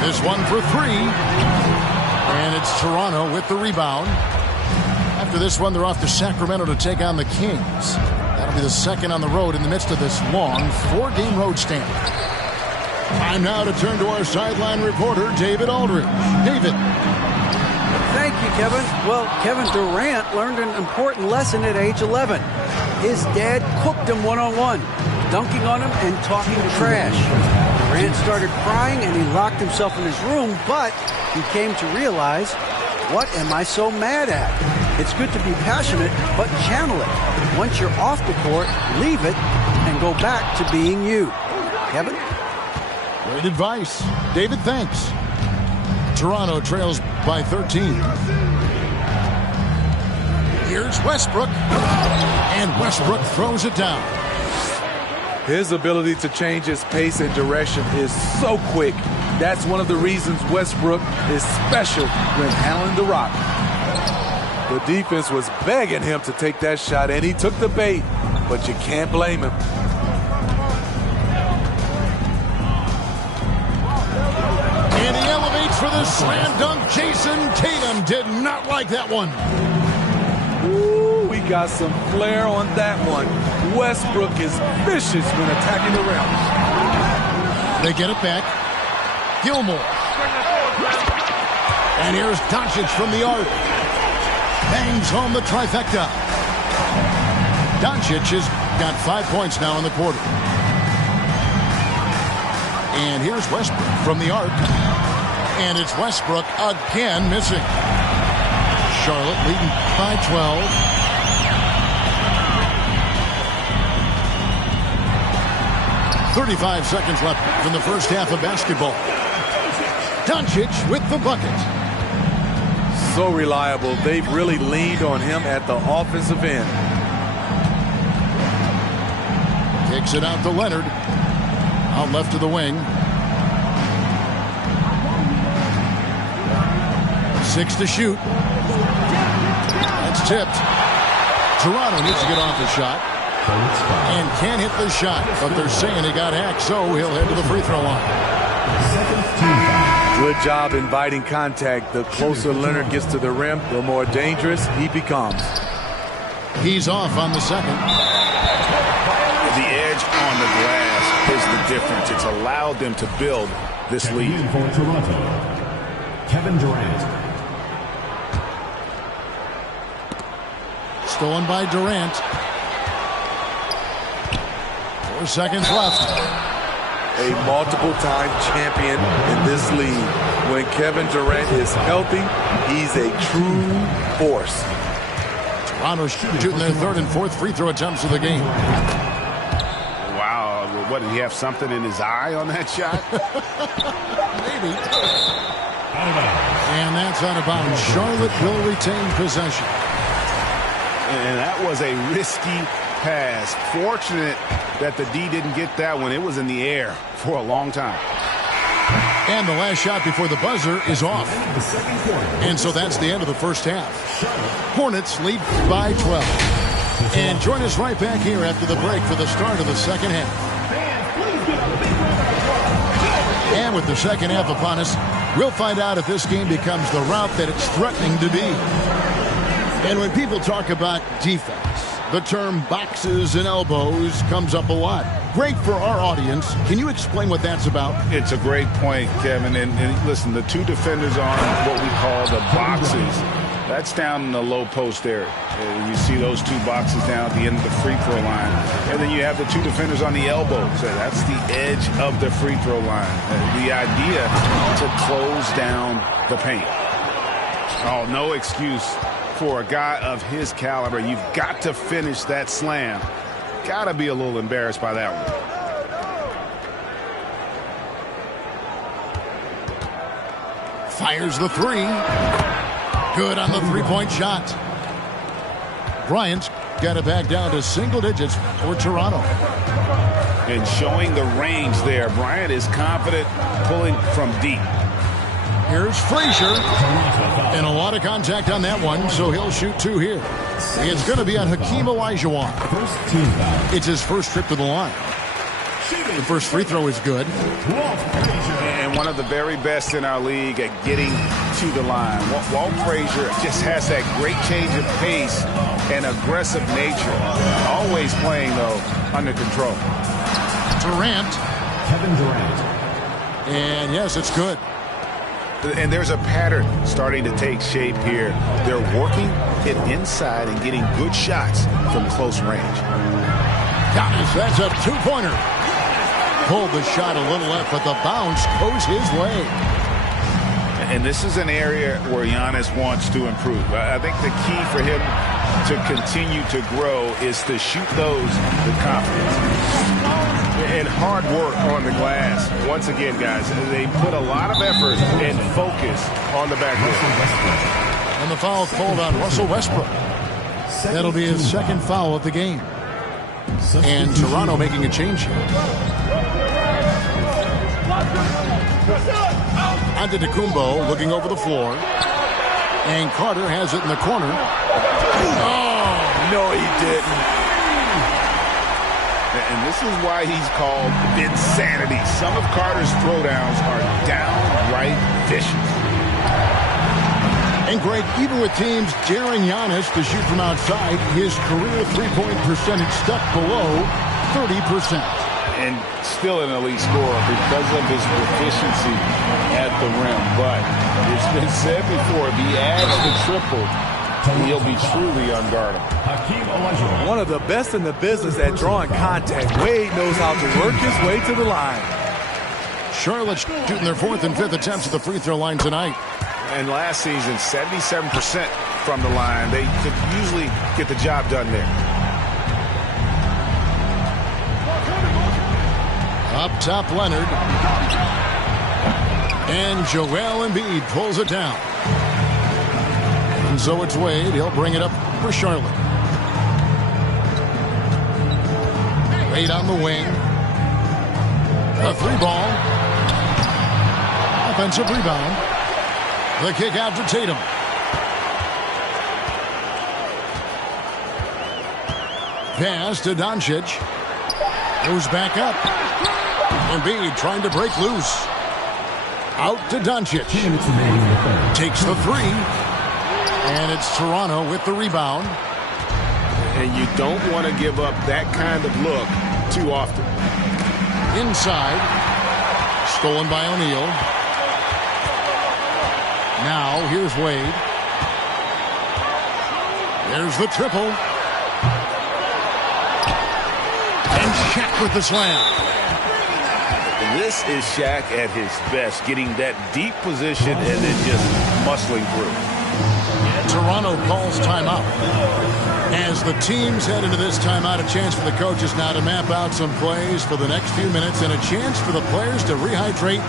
This one for three. And it's Toronto with the rebound. After this one, they're off to Sacramento to take on the Kings. That'll be the second on the road in the midst of this long 4-game road stand. Time now to turn to our sideline reporter, David Aldridge. David. Thank you, Kevin. Well, Kevin Durant learned an important lesson at age 11. His dad cooked him one-on-one, dunking on him and talking trash. Durant started crying and he locked himself in his room, but he came to realize, what am I so mad at? It's good to be passionate, but channel it. Once you're off the court, leave it and go back to being you. Kevin? Great advice. David, thanks. Toronto trails by 13. Here's Westbrook. And Westbrook throws it down. His ability to change his pace and direction is so quick. That's one of the reasons Westbrook is special when handling the rock. The defense was begging him to take that shot, and he took the bait, but you can't blame him. And he elevates for the slam dunk. Jason Tatum did not like that one. Ooh, we got some flair on that one. Westbrook is vicious when attacking the rim. They get it back. Gilmore. And here's Doncic from the arc. Bangs home the trifecta. Doncic has got 5 points now in the quarter. And here's Westbrook from the arc. And it's Westbrook again missing. Charlotte leading by 12. .35 seconds left in the first half of basketball. Doncic with the bucket. So reliable. They've really leaned on him at the offensive end. Kicks it out to Leonard. Out left to the wing. 6 to shoot. That's tipped. Toronto needs to get off the shot. And can't hit the shot, but they're saying he got hacked, so he'll head to the free throw line. Good job inviting contact. The closer Leonard gets to the rim, the more dangerous he becomes. He's off on the second. The edge on the glass is the difference. It's allowed them to build this lead. For Toronto, Kevin Durant. Stolen by Durant. 4 seconds left. A multiple-time champion in this league. When Kevin Durant is healthy, he's a true force. Toronto's shooting their third and fourth free throw attempts of the game. Wow, what, did he have something in his eye on that shot? Maybe. And that's out of bounds. Charlotte will retain possession. And that was a risky pass. Fortunate that the D didn't get that one. It was in the air for a long time. And the last shot before the buzzer is off. And so that's the end of the first half. Hornets lead by 12. And join us right back here after the break for the start of the second half. And with the second half upon us, we'll find out if this game becomes the route that it's threatening to be. And when people talk about defense, the term boxes and elbows comes up a lot. Great for our audience. Can you explain what that's about? It's a great point, Kevin. And listen, the two defenders on what we call the boxes, that's down in the low post area. You see those two boxes down at the end of the free throw line. And then you have the two defenders on the elbows. That's the edge of the free throw line. The idea to close down the paint. Oh, no excuse for a guy of his caliber. You've got to finish that slam. Got to be a little embarrassed by that one. Fires the three. Good on the three-point shot. Bryant's got it back down to single digits for Toronto. And showing the range there. Bryant is confident pulling from deep. Here's Frazier. And a lot of contact on that one, so he'll shoot two here. It's going to be on Hakeem Olajuwon. It's his first trip to the line. The first free throw is good. And one of the very best in our league at getting to the line. Walt Frazier just has that great change of pace and aggressive nature. Always playing, though, under control. Durant. Kevin Durant. And yes, it's good. And there's a pattern starting to take shape here. They're working it inside and getting good shots from close range. Giannis, that's a two-pointer. Pulled the shot a little left, but the bounce goes his way. And this is an area where Giannis wants to improve. I think the key for him to continue to grow is to shoot those with confidence. And hard work on the glass. Once again, guys, they put a lot of effort and focus on the backboard. And the foul called on Russell Westbrook. That'll be his second foul of the game. And Toronto making a change here. Antetokounmpo looking over the floor. And Carter has it in the corner. Oh, no, he didn't. And this is why he's called insanity. Some of Carter's throwdowns are downright vicious. And Greg, even with teams daring Giannis to shoot from outside, his career three-point percentage stuck below 30%. And still an elite scorer because of his proficiency at the rim. But it's been said before, if he adds the triple, he'll be truly unguardable. One of the best in the business at drawing contact. Wade knows how to work his way to the line. Charlotte shooting their fourth and fifth attempts at the free throw line tonight. And last season, 77% from the line. They could usually get the job done there. Up top, Leonard. And Joel Embiid pulls it down. And so it's Wade. He'll bring it up for Charlotte. Wade on the wing. A three ball. Offensive rebound. The kick out to Tatum. pass to Doncic. Goes back up. Embiid trying to break loose. Out to Doncic. Takes the three. And it's Toronto with the rebound. And you don't want to give up that kind of look too often. Inside. Stolen by O'Neal. Now here's Wade. There's the triple. And Shaq with the slam. This is Shaq at his best, getting that deep position and then just muscling through. Toronto calls timeout. As the teams head into this timeout, a chance for the coaches now to map out some plays for the next few minutes and a chance for the players to rehydrate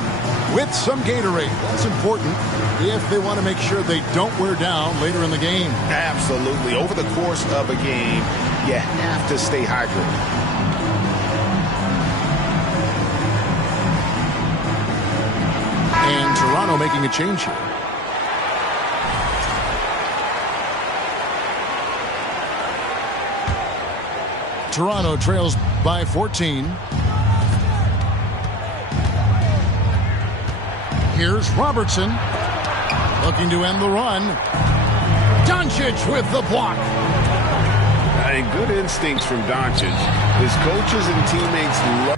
with some Gatorade. That's important if they want to make sure they don't wear down later in the game. Absolutely. Over the course of a game, you have to stay hydrated. And Toronto making a change here. Toronto trails by 14. Here's Robertson. Looking to end the run. Doncic with the block. And good instincts from Doncic. His coaches and teammates love.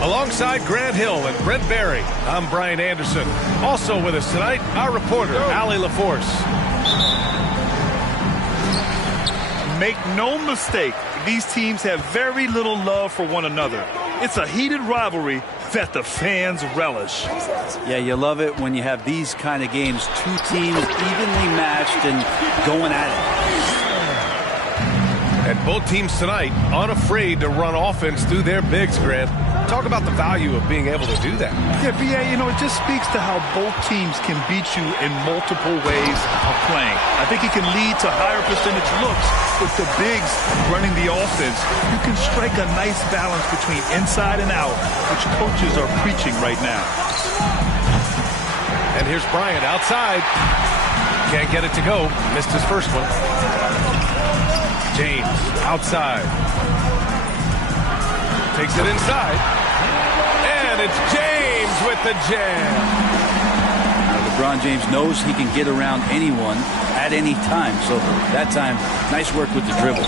Alongside Grant Hill and Brent Barry, I'm Brian Anderson. Also with us tonight, our reporter, Allie LaForce. Make no mistake, these teams have very little love for one another. It's a heated rivalry that the fans relish. Yeah, you love it when you have these kind of games. Two teams evenly matched and going at it. And both teams tonight unafraid to run offense through their bigs, Grant. Talk about the value of being able to do that. Yeah, B.A., you know, it just speaks to how both teams can beat you in multiple ways of playing. I think it can lead to higher percentage looks with the bigs running the offense. You can strike a nice balance between inside and out, which coaches are preaching right now. And here's Bryant outside. Can't get it to go. Missed his first one. James outside. Takes it inside. And it's James with the jam. LeBron James knows he can get around anyone at any time. So that time, nice work with the dribble.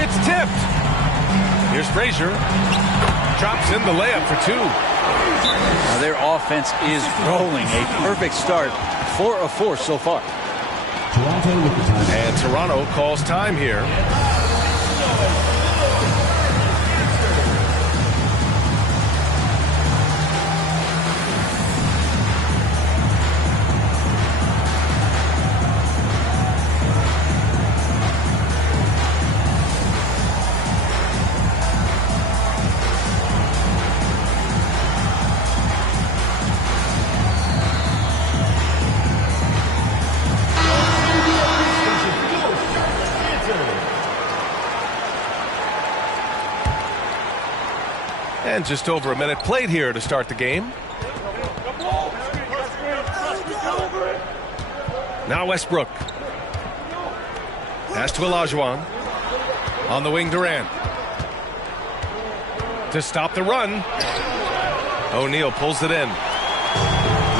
It's tipped. Here's Frazier. Drops in the layup for two. Now their offense is rolling. A perfect start. 4 of 4 so far. Toronto with the time. And Toronto calls time here. And just over a minute played here to start the game. Now Westbrook. Pass to Olajuwon. On the wing, Durant. To stop the run. O'Neal pulls it in.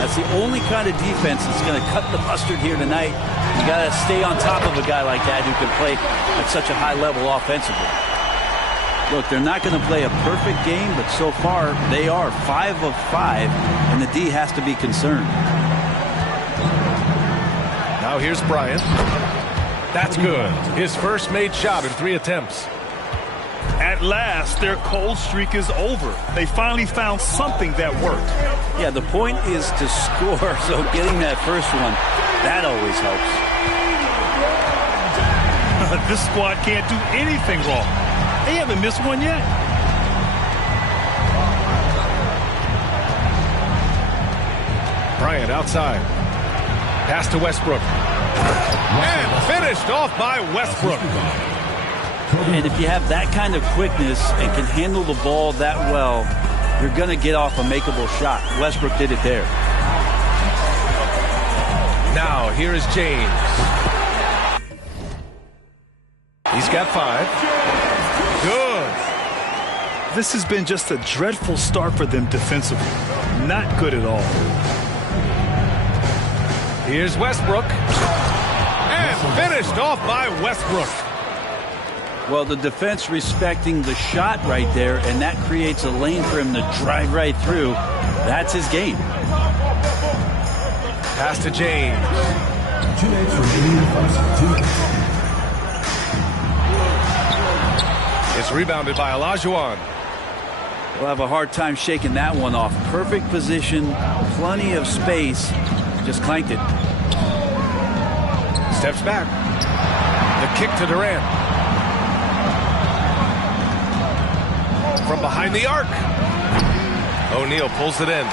That's the only kind of defense that's going to cut the mustard here tonight. You got to stay on top of a guy like that who can play at such a high level offensively. Look, they're not going to play a perfect game, but so far they are 5 of 5, and the D has to be concerned. Now here's Bryant. That's good. His first made shot in 3 attempts. At last, their cold streak is over. They finally found something that worked. Yeah, the point is to score, so getting that first one, that always helps. This squad can't do anything wrong. They haven't missed one yet. Bryant outside. Pass to Westbrook. And finished off by Westbrook. And if you have that kind of quickness and can handle the ball that well, you're going to get off a makeable shot. Westbrook did it there. Now here is James. He's got 5. Good. This has been just a dreadful start for them defensively. Not good at all. Here's Westbrook. And finished off by Westbrook. Well, the defense respecting the shot right there, and that creates a lane for him to drive right through. That's his game. Pass to James. 2 minutes remaining in the first. 2 minutes. It's rebounded by Olajuwon. We'll have a hard time shaking that one off. Perfect position, plenty of space. Just clanked it. Steps back. The kick to Durant. From behind the arc. O'Neal pulls it in.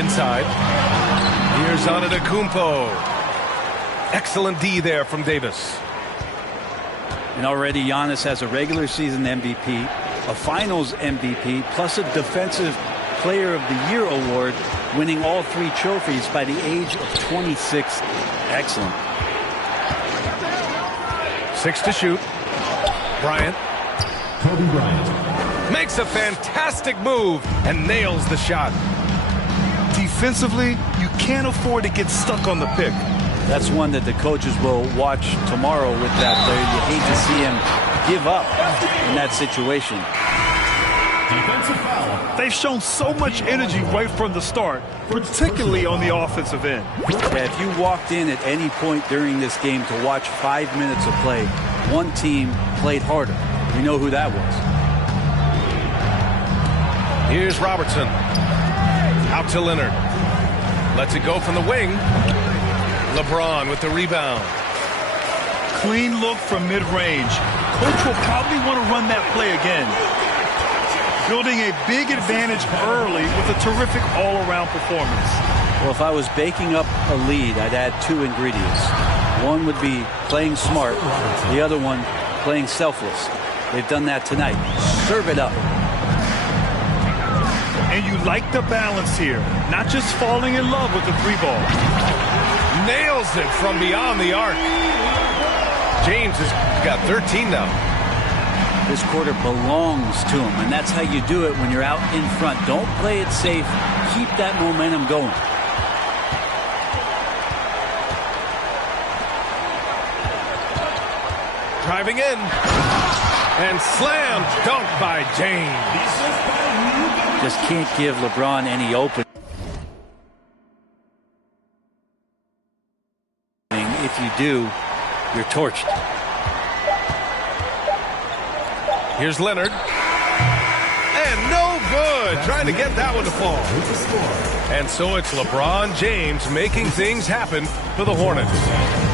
Inside. Here's Antetokounmpo. Excellent D there from Davis. And already Giannis has a regular season MVP, a finals MVP, plus a defensive player of the year award, winning all 3 trophies by the age of 26. Excellent. 6 to shoot. Bryant. Kobe Bryant. Makes a fantastic move and nails the shot. Defensively, you can't afford to get stuck on the pick. That's one that the coaches will watch tomorrow with that player. You hate to see him give up in that situation. Defensive foul. They've shown so much energy right from the start, particularly on the offensive end. Yeah, if you walked in at any point during this game to watch 5 minutes of play, one team played harder. You know who that was. Here's Robertson. Out to Leonard. Lets it go from the wing. LeBron with the rebound. Clean look from mid-range. Coach will probably want to run that play again. Building a big advantage early with a terrific all-around performance. Well, if I was baking up a lead, I'd add 2 ingredients. One would be playing smart. The other one, playing selfless. They've done that tonight. Serve it up. And you like the balance here. Not just falling in love with the 3-ball. Nails it from beyond the arc. James has got 13 now. This quarter belongs to him, and that's how you do it when you're out in front. Don't play it safe. Keep that momentum going. Driving in. And slam dunk by James. Just can't give LeBron any open. do, you're torched. Here's Leonard. And no good. Trying to get that one to fall. And so it's LeBron James making things happen for the Hornets.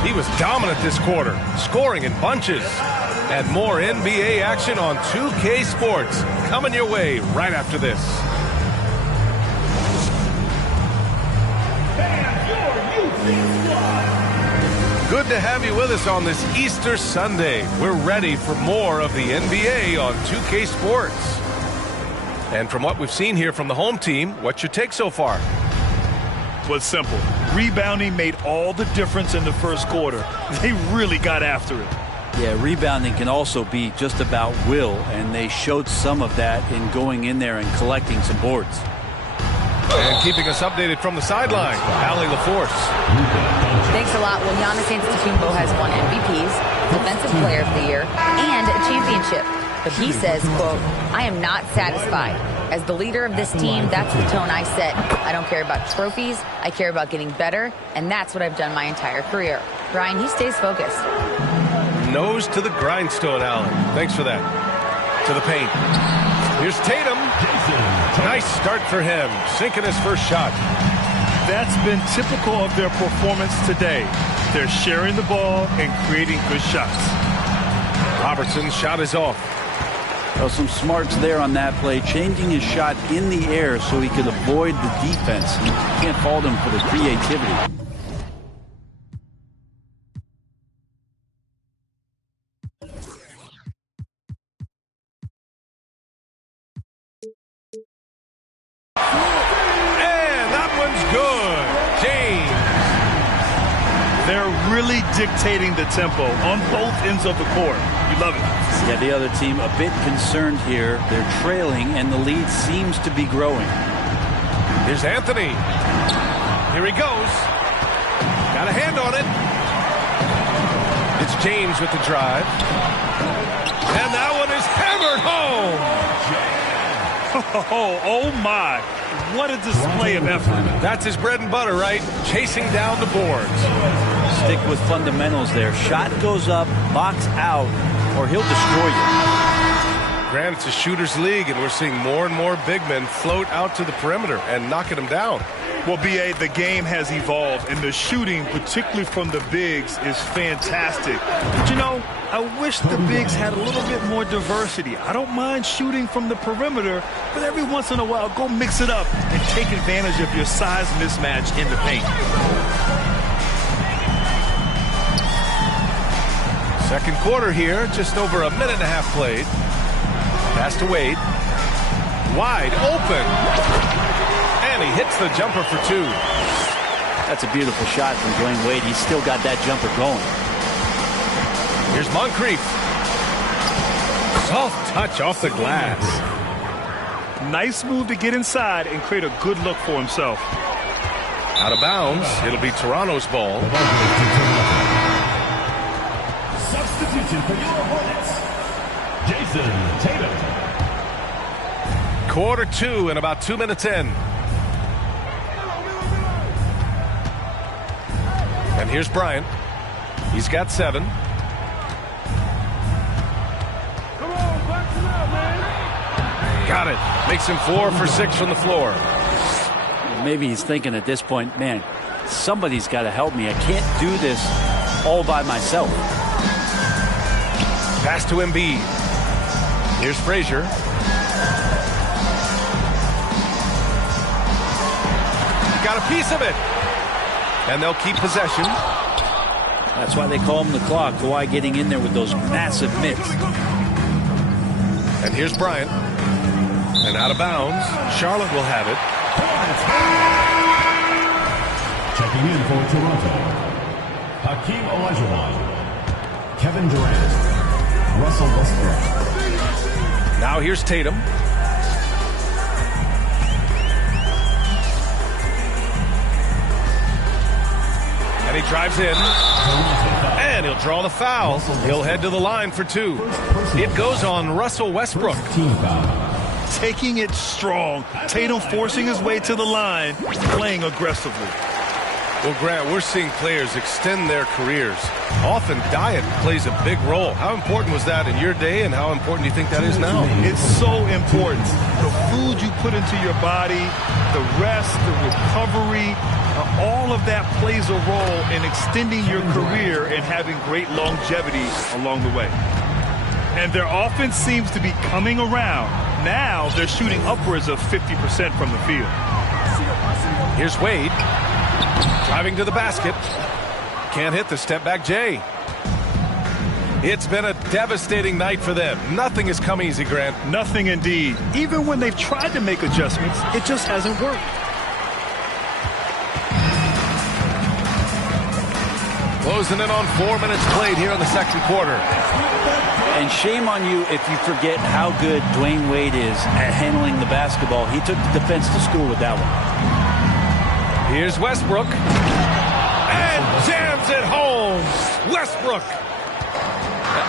He was dominant this quarter, scoring in bunches. And more NBA action on 2K Sports coming your way right after this. Good to have you with us on this Easter Sunday. We're ready for more of the NBA on 2K Sports. And from what we've seen here from the home team, what's your take so far? Was simple. Rebounding made all the difference in the first quarter. They really got after it. Yeah, rebounding can also be just about will, and they showed some of that in going in there and collecting some boards. And keeping us updated from the sideline, Allie LaForce. Thanks a lot. Well, Giannis Antetokounmpo has won MVPs, Defensive Player of the Year, and a championship. But he says, quote, I am not satisfied. As the leader of this team, that's the tone I set. I don't care about trophies. I care about getting better, and that's what I've done my entire career. Brian, he stays focused. Nose to the grindstone, Allen. Thanks for that. To the paint. Here's Tatum. Nice start for him, sinking his first shot. That's been typical of their performance today. They're sharing the ball and creating good shots. Robertson's shot is off. Well, some smarts there on that play, changing his shot in the air so he could avoid the defense. You can't fault him for the creativity. Really dictating the tempo on both ends of the court. You love it. Yeah, the other team a bit concerned here. They're trailing, and the lead seems to be growing. Here's Anthony. Here he goes. Got a hand on it. It's James with the drive. And that one is hammered home. Oh my. What a display of effort. That's his bread and butter, right? Chasing down the boards. Stick with fundamentals there. Shot goes up, box out, or he'll destroy you. Granted, it's a shooter's league, and we're seeing more and more big men float out to the perimeter and knocking them down. Well, B.A., the game has evolved, and the shooting, particularly from the bigs, is fantastic. But, you know, I wish the bigs had a little bit more diversity. I don't mind shooting from the perimeter, but every once in a while, go mix it up and take advantage of your size mismatch in the paint. Second quarter here, just over a minute and a half played. Pass to Wade. Wide open. And he hits the jumper for two. That's a beautiful shot from Dwayne Wade. He's still got that jumper going. Here's Moncrief. Soft touch off the glass. Nice move to get inside and create a good look for himself. Out of bounds. It'll be Toronto's ball. Substitution for your Hornets, Jason Tatum. Quarter two and about 2 minutes in. And here's Bryant. He's got 7. Got it. Makes him 4 for 6 from the floor. Maybe he's thinking at this point, man, somebody's got to help me. I can't do this all by myself. Pass to Embiid. Here's Frazier. Got a piece of it. And they'll keep possession. That's why they call him the clock. Kawhi getting in there with those massive mitts. And here's Bryant. And out of bounds. Charlotte will have it. Checking in for Toronto, Hakeem Olajuwon, Kevin Durant, Russell Westbrook. Now here's Tatum. And he drives in. And he'll draw the foul. He'll head to the line for 2. It goes on Russell Westbrook. Taking it strong. Tatum forcing his way to the line, playing aggressively. Well, Grant, we're seeing players extend their careers. Often diet plays a big role. How important was that in your day, and how important do you think that is now? It's so important. The food you put into your body, the rest, the recovery, all of that plays a role in extending your career and having great longevity along the way. And their offense seems to be coming around. Now they're shooting upwards of 50% from the field. Here's Wade. Driving to the basket. Can't hit the step-back J. It's been a devastating night for them. Nothing has come easy, Grant. Nothing indeed. Even when they've tried to make adjustments, it just hasn't worked. Closing in on 4 minutes played here in the second quarter. And shame on you if you forget how good Dwayne Wade is at handling the basketball. He took the defense to school with that one. Here's Westbrook. And jams it home. Westbrook.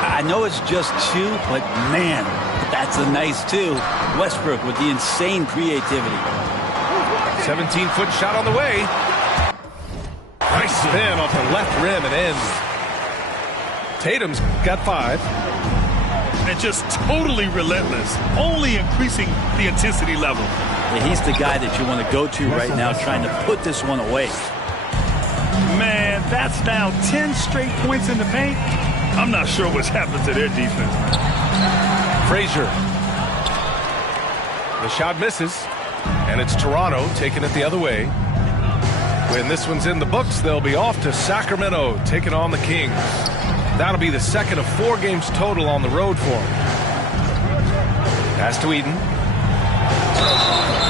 I know it's just two, but man, that's a nice two. Westbrook with the insane creativity. 17-foot shot on the way. Nice spin off the left rim and in. Tatum's got 5. And just totally relentless, only increasing the intensity level. Yeah, he's the guy that you want to go to right now, trying to put this one away. Man, that's now 10 straight points in the paint. I'm not sure what's happened to their defense. Frazier. The shot misses, and it's Toronto taking it the other way. When this one's in the books, they'll be off to Sacramento, taking on the Kings. That'll be the second of 4 games total on the road for him. Pass to Eden.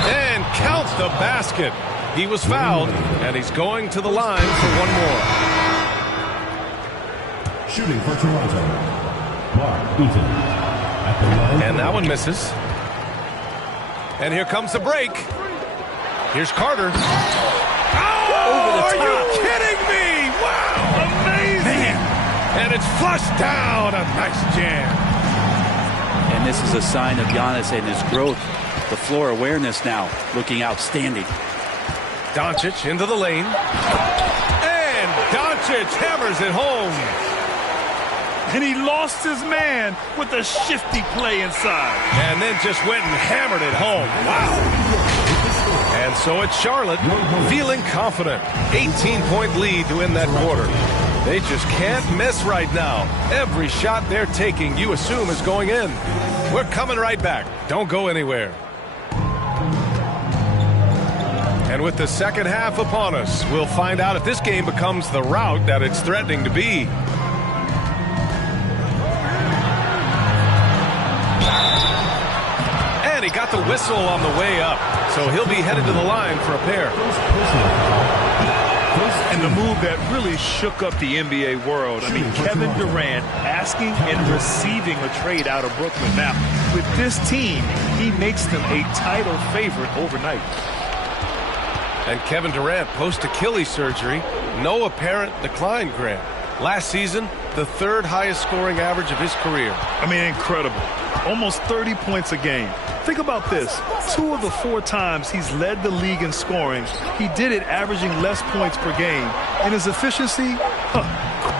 And count the basket. He was fouled, and he's going to the line for one more. Shooting for Toronto, Mark Eaton. At the line. And that one misses. And here comes the break. Here's Carter. Oh, are you kidding me? Wow, amazing. Man. And it's flushed down. A nice jam. And this is a sign of Giannis and his growth. The floor awareness now looking outstanding. Doncic into the lane. And Doncic hammers it home. And he lost his man with a shifty play inside. And then just went and hammered it home. Wow. And so it's Charlotte feeling confident. 18-point lead to win that quarter. They just can't miss right now. Every shot they're taking, you assume, is going in. We're coming right back. Don't go anywhere. And with the second half upon us, we'll find out if this game becomes the rout that it's threatening to be. And he got the whistle on the way up, so he'll be headed to the line for a pair. And the move that really shook up the NBA world. I mean, Kevin Durant asking and receiving a trade out of Brooklyn. Now, with this team, he makes them a title favorite overnight. And Kevin Durant, post-Achilles surgery, no apparent decline, Grant. Last season, the 3rd highest scoring average of his career. I mean, incredible. Almost 30 points a game. Think about this. 2 of the 4 times he's led the league in scoring, he did it averaging less points per game. And his efficiency,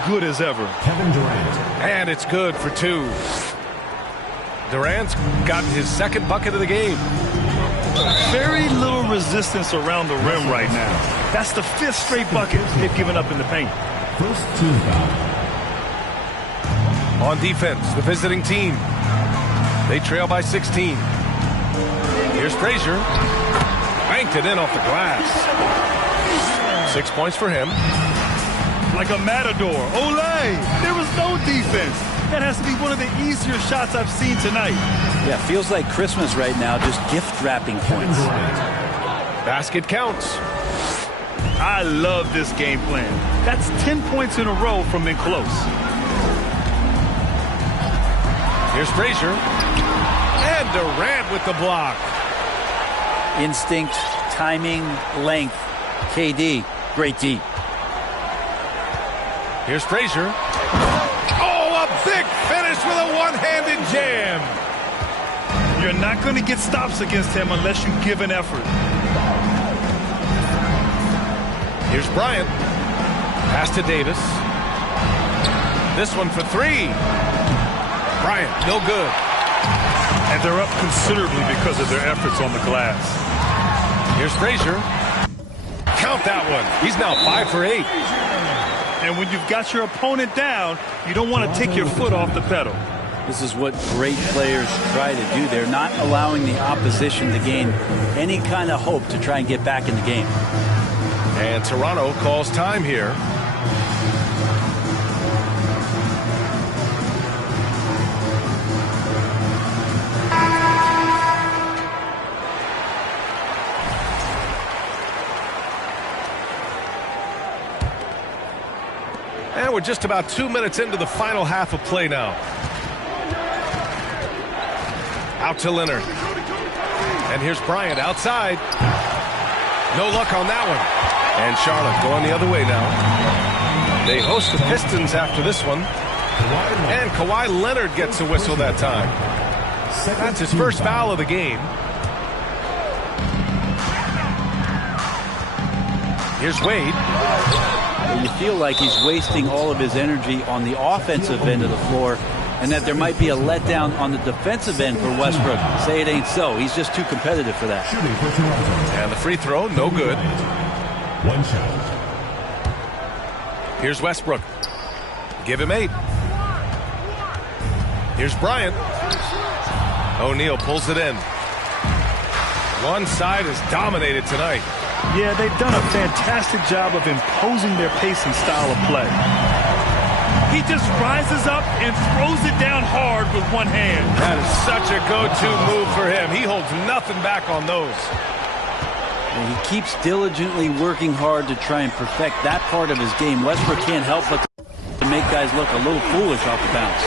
good as ever. Kevin Durant. And it's good for 2. Durant's gotten his 2nd bucket of the game. Very little resistance around the rim right now. That's the 5th straight bucket they've given up in the paint. First team foul. On defense, the visiting team. They trail by 16. Here's Frazier. Banked it in off the glass. 6 points for him. Like a matador. Olay! There was no defense. That has to be one of the easier shots I've seen tonight. Yeah, feels like Christmas right now, just gift wrapping points. Basket counts. I love this game plan. That's 10 points in a row from being close. Here's Frazier. And Durant with the block. Instinct, timing, length. KD, great D. Here's Frazier. Oh, a big finish with a one-handed jam. You're not going to get stops against him unless you give an effort. Here's Bryant. Pass to Davis. This one for three. Bryant, no good. And they're up considerably because of their efforts on the glass. Here's Frazier. Count that one. He's now 5 for 8. And when you've got your opponent down, you don't want to take your foot off the pedal. This is what great players try to do. They're not allowing the opposition to gain any kind of hope to try and get back in the game. And Toronto calls time here. And we're just about 2 minutes into the final half of play now. Out to Leonard. And here's Bryant outside. No luck on that one. And Charlotte going the other way now. They host the Pistons after this one. And Kawhi Leonard gets a whistle that time. That's his first foul of the game. Here's Wade. You feel like he's wasting all of his energy on the offensive end of the floor, and that there might be a letdown on the defensive end for Westbrook. Say it ain't so. He's just too competitive for that. And the free throw, no good. One shot. Here's Westbrook. Give him 8. Here's Bryant. O'Neal pulls it in. One side is dominated tonight. Yeah, they've done a fantastic job of imposing their pace and style of play. He just rises up and throws it down hard with one hand. That is such a go-to move for him. He holds nothing back on those. And he keeps diligently working hard to try and perfect that part of his game. Westbrook can't help but to make guys look a little foolish off the bounce.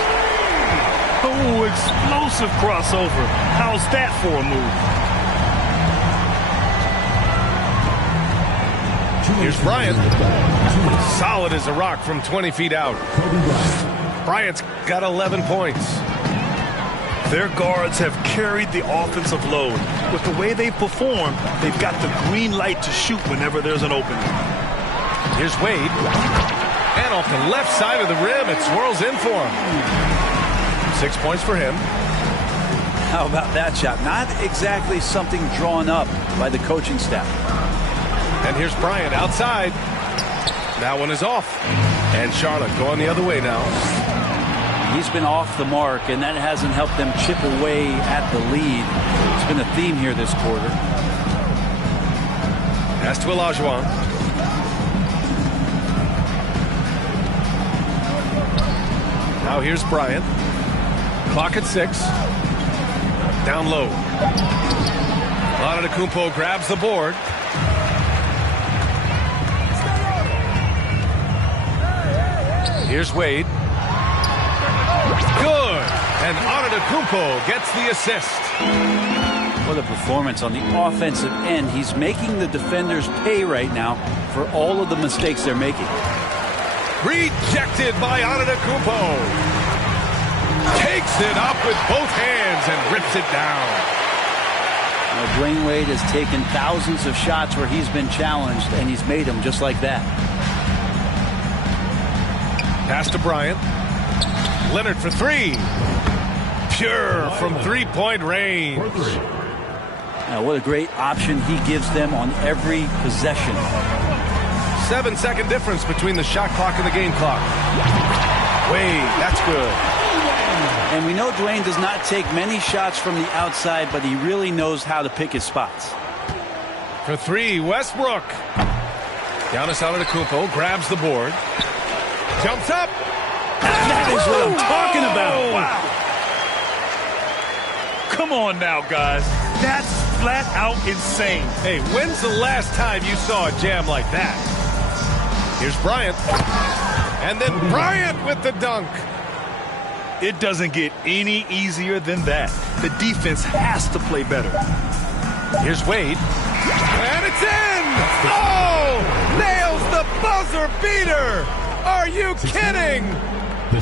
Oh, explosive crossover. How's that for a move? Here's Bryant. Solid as a rock from 20 feet out. Bryant's got 11 points. Their guards have carried the offensive load. With the way they perform, they've got the green light to shoot whenever there's an opening. Here's Wade. And off the left side of the rim, it swirls in for him. 6 points for him. How about that shot? Not exactly something drawn up by the coaching staff. And here's Bryant outside. That one is off. And Charlotte going the other way now. He's been off the mark, and that hasn't helped them chip away at the lead. It's been a theme here this quarter. Pass to Olajuwon. Now here's Bryant. Clock at 6. Down low. Antetokounmpo grabs the board. Here's Wade. Good. And Antetokounmpo gets the assist. What a performance on the offensive end. He's making the defenders pay right now for all of the mistakes they're making. Rejected by Antetokounmpo. Takes it up with both hands and rips it down. Now, Dwayne Wade has taken thousands of shots where he's been challenged, and he's made them just like that. Pass to Bryant. Leonard for 3. Pure from three-point range. Now, what a great option he gives them on every possession. 7-second difference between the shot clock and the game clock. Wade, that's good. And we know Dwayne does not take many shots from the outside, but he really knows how to pick his spots. For 3, Westbrook. Giannis Antetokounmpo grabs the board. Jumps up. That is what I'm talking about. Wow. Come on now, guys. That's flat out insane. Hey, when's the last time you saw a jam like that? Here's Bryant. And then Bryant with the dunk. It doesn't get any easier than that. The defense has to play better. Here's Wade. And it's in! Oh! Nails the buzzer beater! Are you kidding?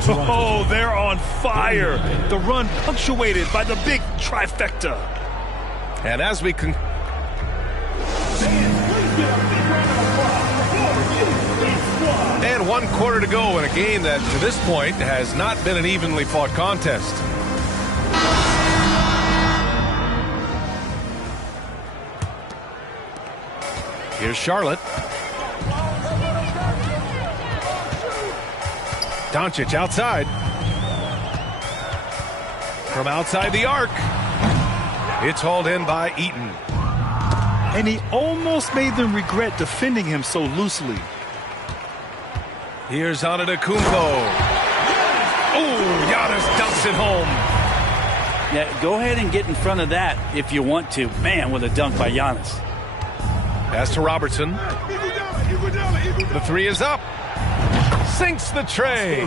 Oh, they're on fire. The run punctuated by the big trifecta. And as we And 1 quarter to go in a game that, to this point, has not been an evenly fought contest. Here's Charlotte. Doncic outside. From outside the arc. It's hauled in by Eaton. And he almost made them regret defending him so loosely. Here's Antetokounmpo. Oh, Giannis dunks it home. Yeah, go ahead and get in front of that if you want to. Man, with a dunk by Giannis. Pass to Robertson. The three is up. Sinks the tray.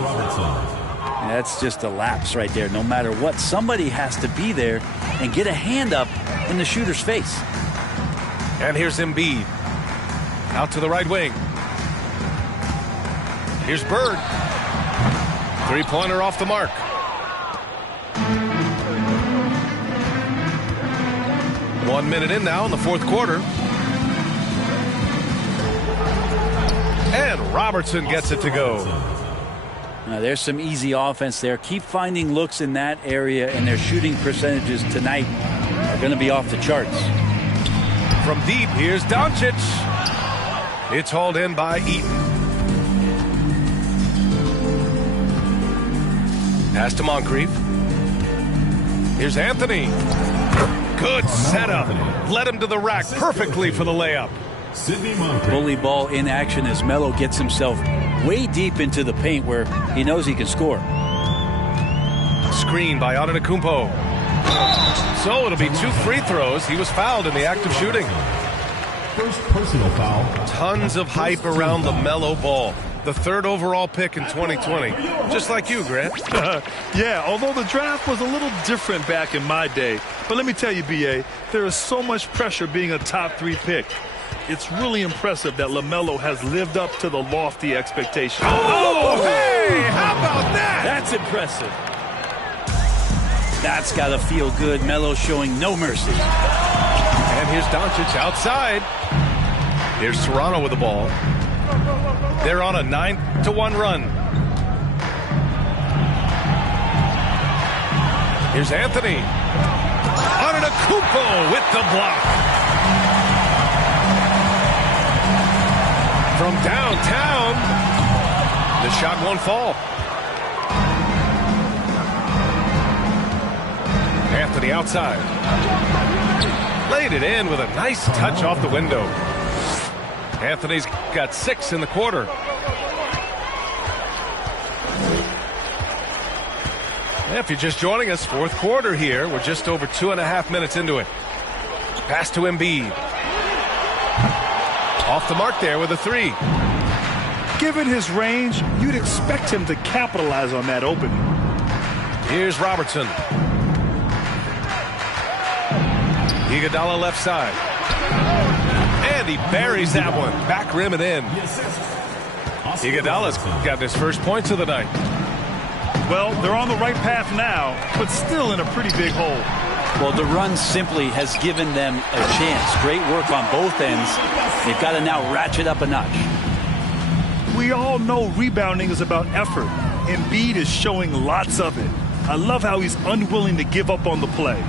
That's just a lapse right there. No matter what, somebody has to be there and get a hand up in the shooter's face. And here's Embiid. Out to the right wing. Here's Bird. Three-pointer off the mark. One minute in now in the fourth quarter. And Robertson gets it to go. Now, there's some easy offense there. Keep finding looks in that area, and their shooting percentages tonight are going to be off the charts. From deep, here's Doncic. It's hauled in by Eaton. Pass to Moncrief. Here's Anthony. Good setup. Led him to the rack perfectly for the layup. Bully ball in action as Melo gets himself way deep into the paint where he knows he can score. Screen by Antetokounmpo. So it'll be 2 free throws. He was fouled in the act of shooting. First personal foul. Tons of hype around the Melo ball. The 3rd overall pick in 2020. Just like you, Grant. Yeah, although the draft was a little different back in my day. But let me tell you, B.A., there is so much pressure being a top 3 pick. It's really impressive that LaMelo has lived up to the lofty expectations. Oh, hey, how about that? That's impressive. That's got to feel good. Melo showing no mercy. And here's Doncic outside. Here's Toronto with the ball. They're on a 9-1 run. Here's Anthony. Antetokounmpo with the block. From downtown, the shot won't fall. Anthony outside. Laid it in with a nice touch off the window. Anthony's got 6 in the quarter. If you're just joining us, fourth quarter here. We're just over 2.5 minutes into it. Pass to Embiid. Off the mark there with a 3. Given his range, you'd expect him to capitalize on that opening. Here's Robertson. Iguodala left side. And he buries that one. Back rim and in. Iguodala's got his first points of the night. Well, they're on the right path now, but still in a pretty big hole. Well, the run simply has given them a chance. Great work on both ends. They've got to now ratchet up a notch. We all know rebounding is about effort. Embiid is showing lots of it. I love how he's unwilling to give up on the play.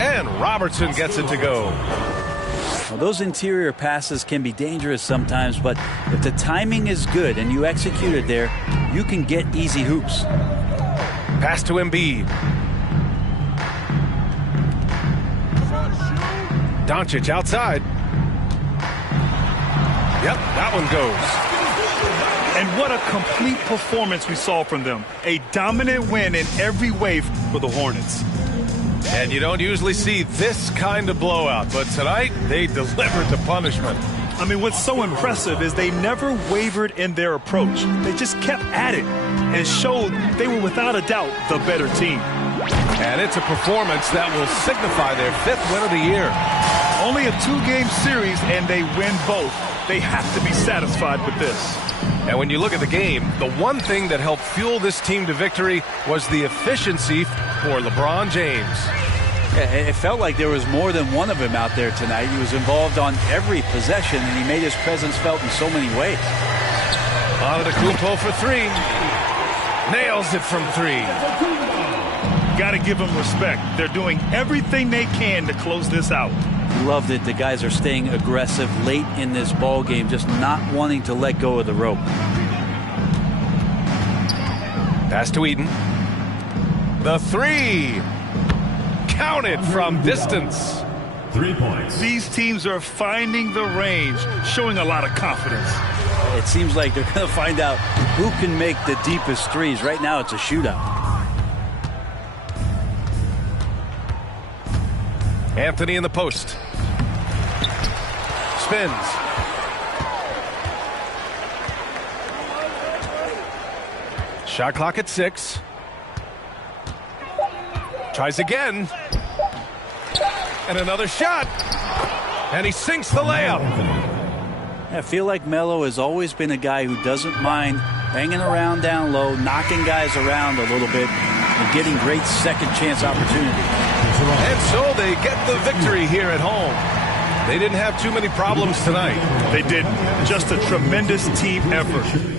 And Robertson gets it to go. Well, those interior passes can be dangerous sometimes, but if the timing is good and you execute it there, you can get easy hoops. Pass to Embiid. Doncic outside. Yep, that one goes. And what a complete performance we saw from them. A dominant win in every way for the Hornets. And you don't usually see this kind of blowout, but tonight they delivered the punishment. I mean, what's so impressive is they never wavered in their approach. They just kept at it and showed they were without a doubt the better team. And it's a performance that will signify their 5th win of the year. Only a 2-game series and they win both. They have to be satisfied with this. And when you look at the game, the one thing that helped fuel this team to victory was the efficiency for LeBron James. It felt like there was more than one of him out there tonight. He was involved on every possession, and he made his presence felt in so many ways. Antetokounmpo for three. Nails it from three. Got to give them respect. They're doing everything they can to close this out. Love that the guys are staying aggressive late in this ball game, just not wanting to let go of the rope. Pass to Eden. The three. Counted from distance. 3 points. These teams are finding the range, showing a lot of confidence. It seems like they're going to find out who can make the deepest threes. Right now, it's a shootout. Anthony in the post. Spins. Shot clock at 6. Tries again. And another shot. And he sinks the layup. I feel like Melo has always been a guy who doesn't mind hanging around down low, knocking guys around a little bit, and getting great second chance opportunities. And so they get the victory here at home. They didn't have too many problems tonight. They didn't. Just a tremendous team effort.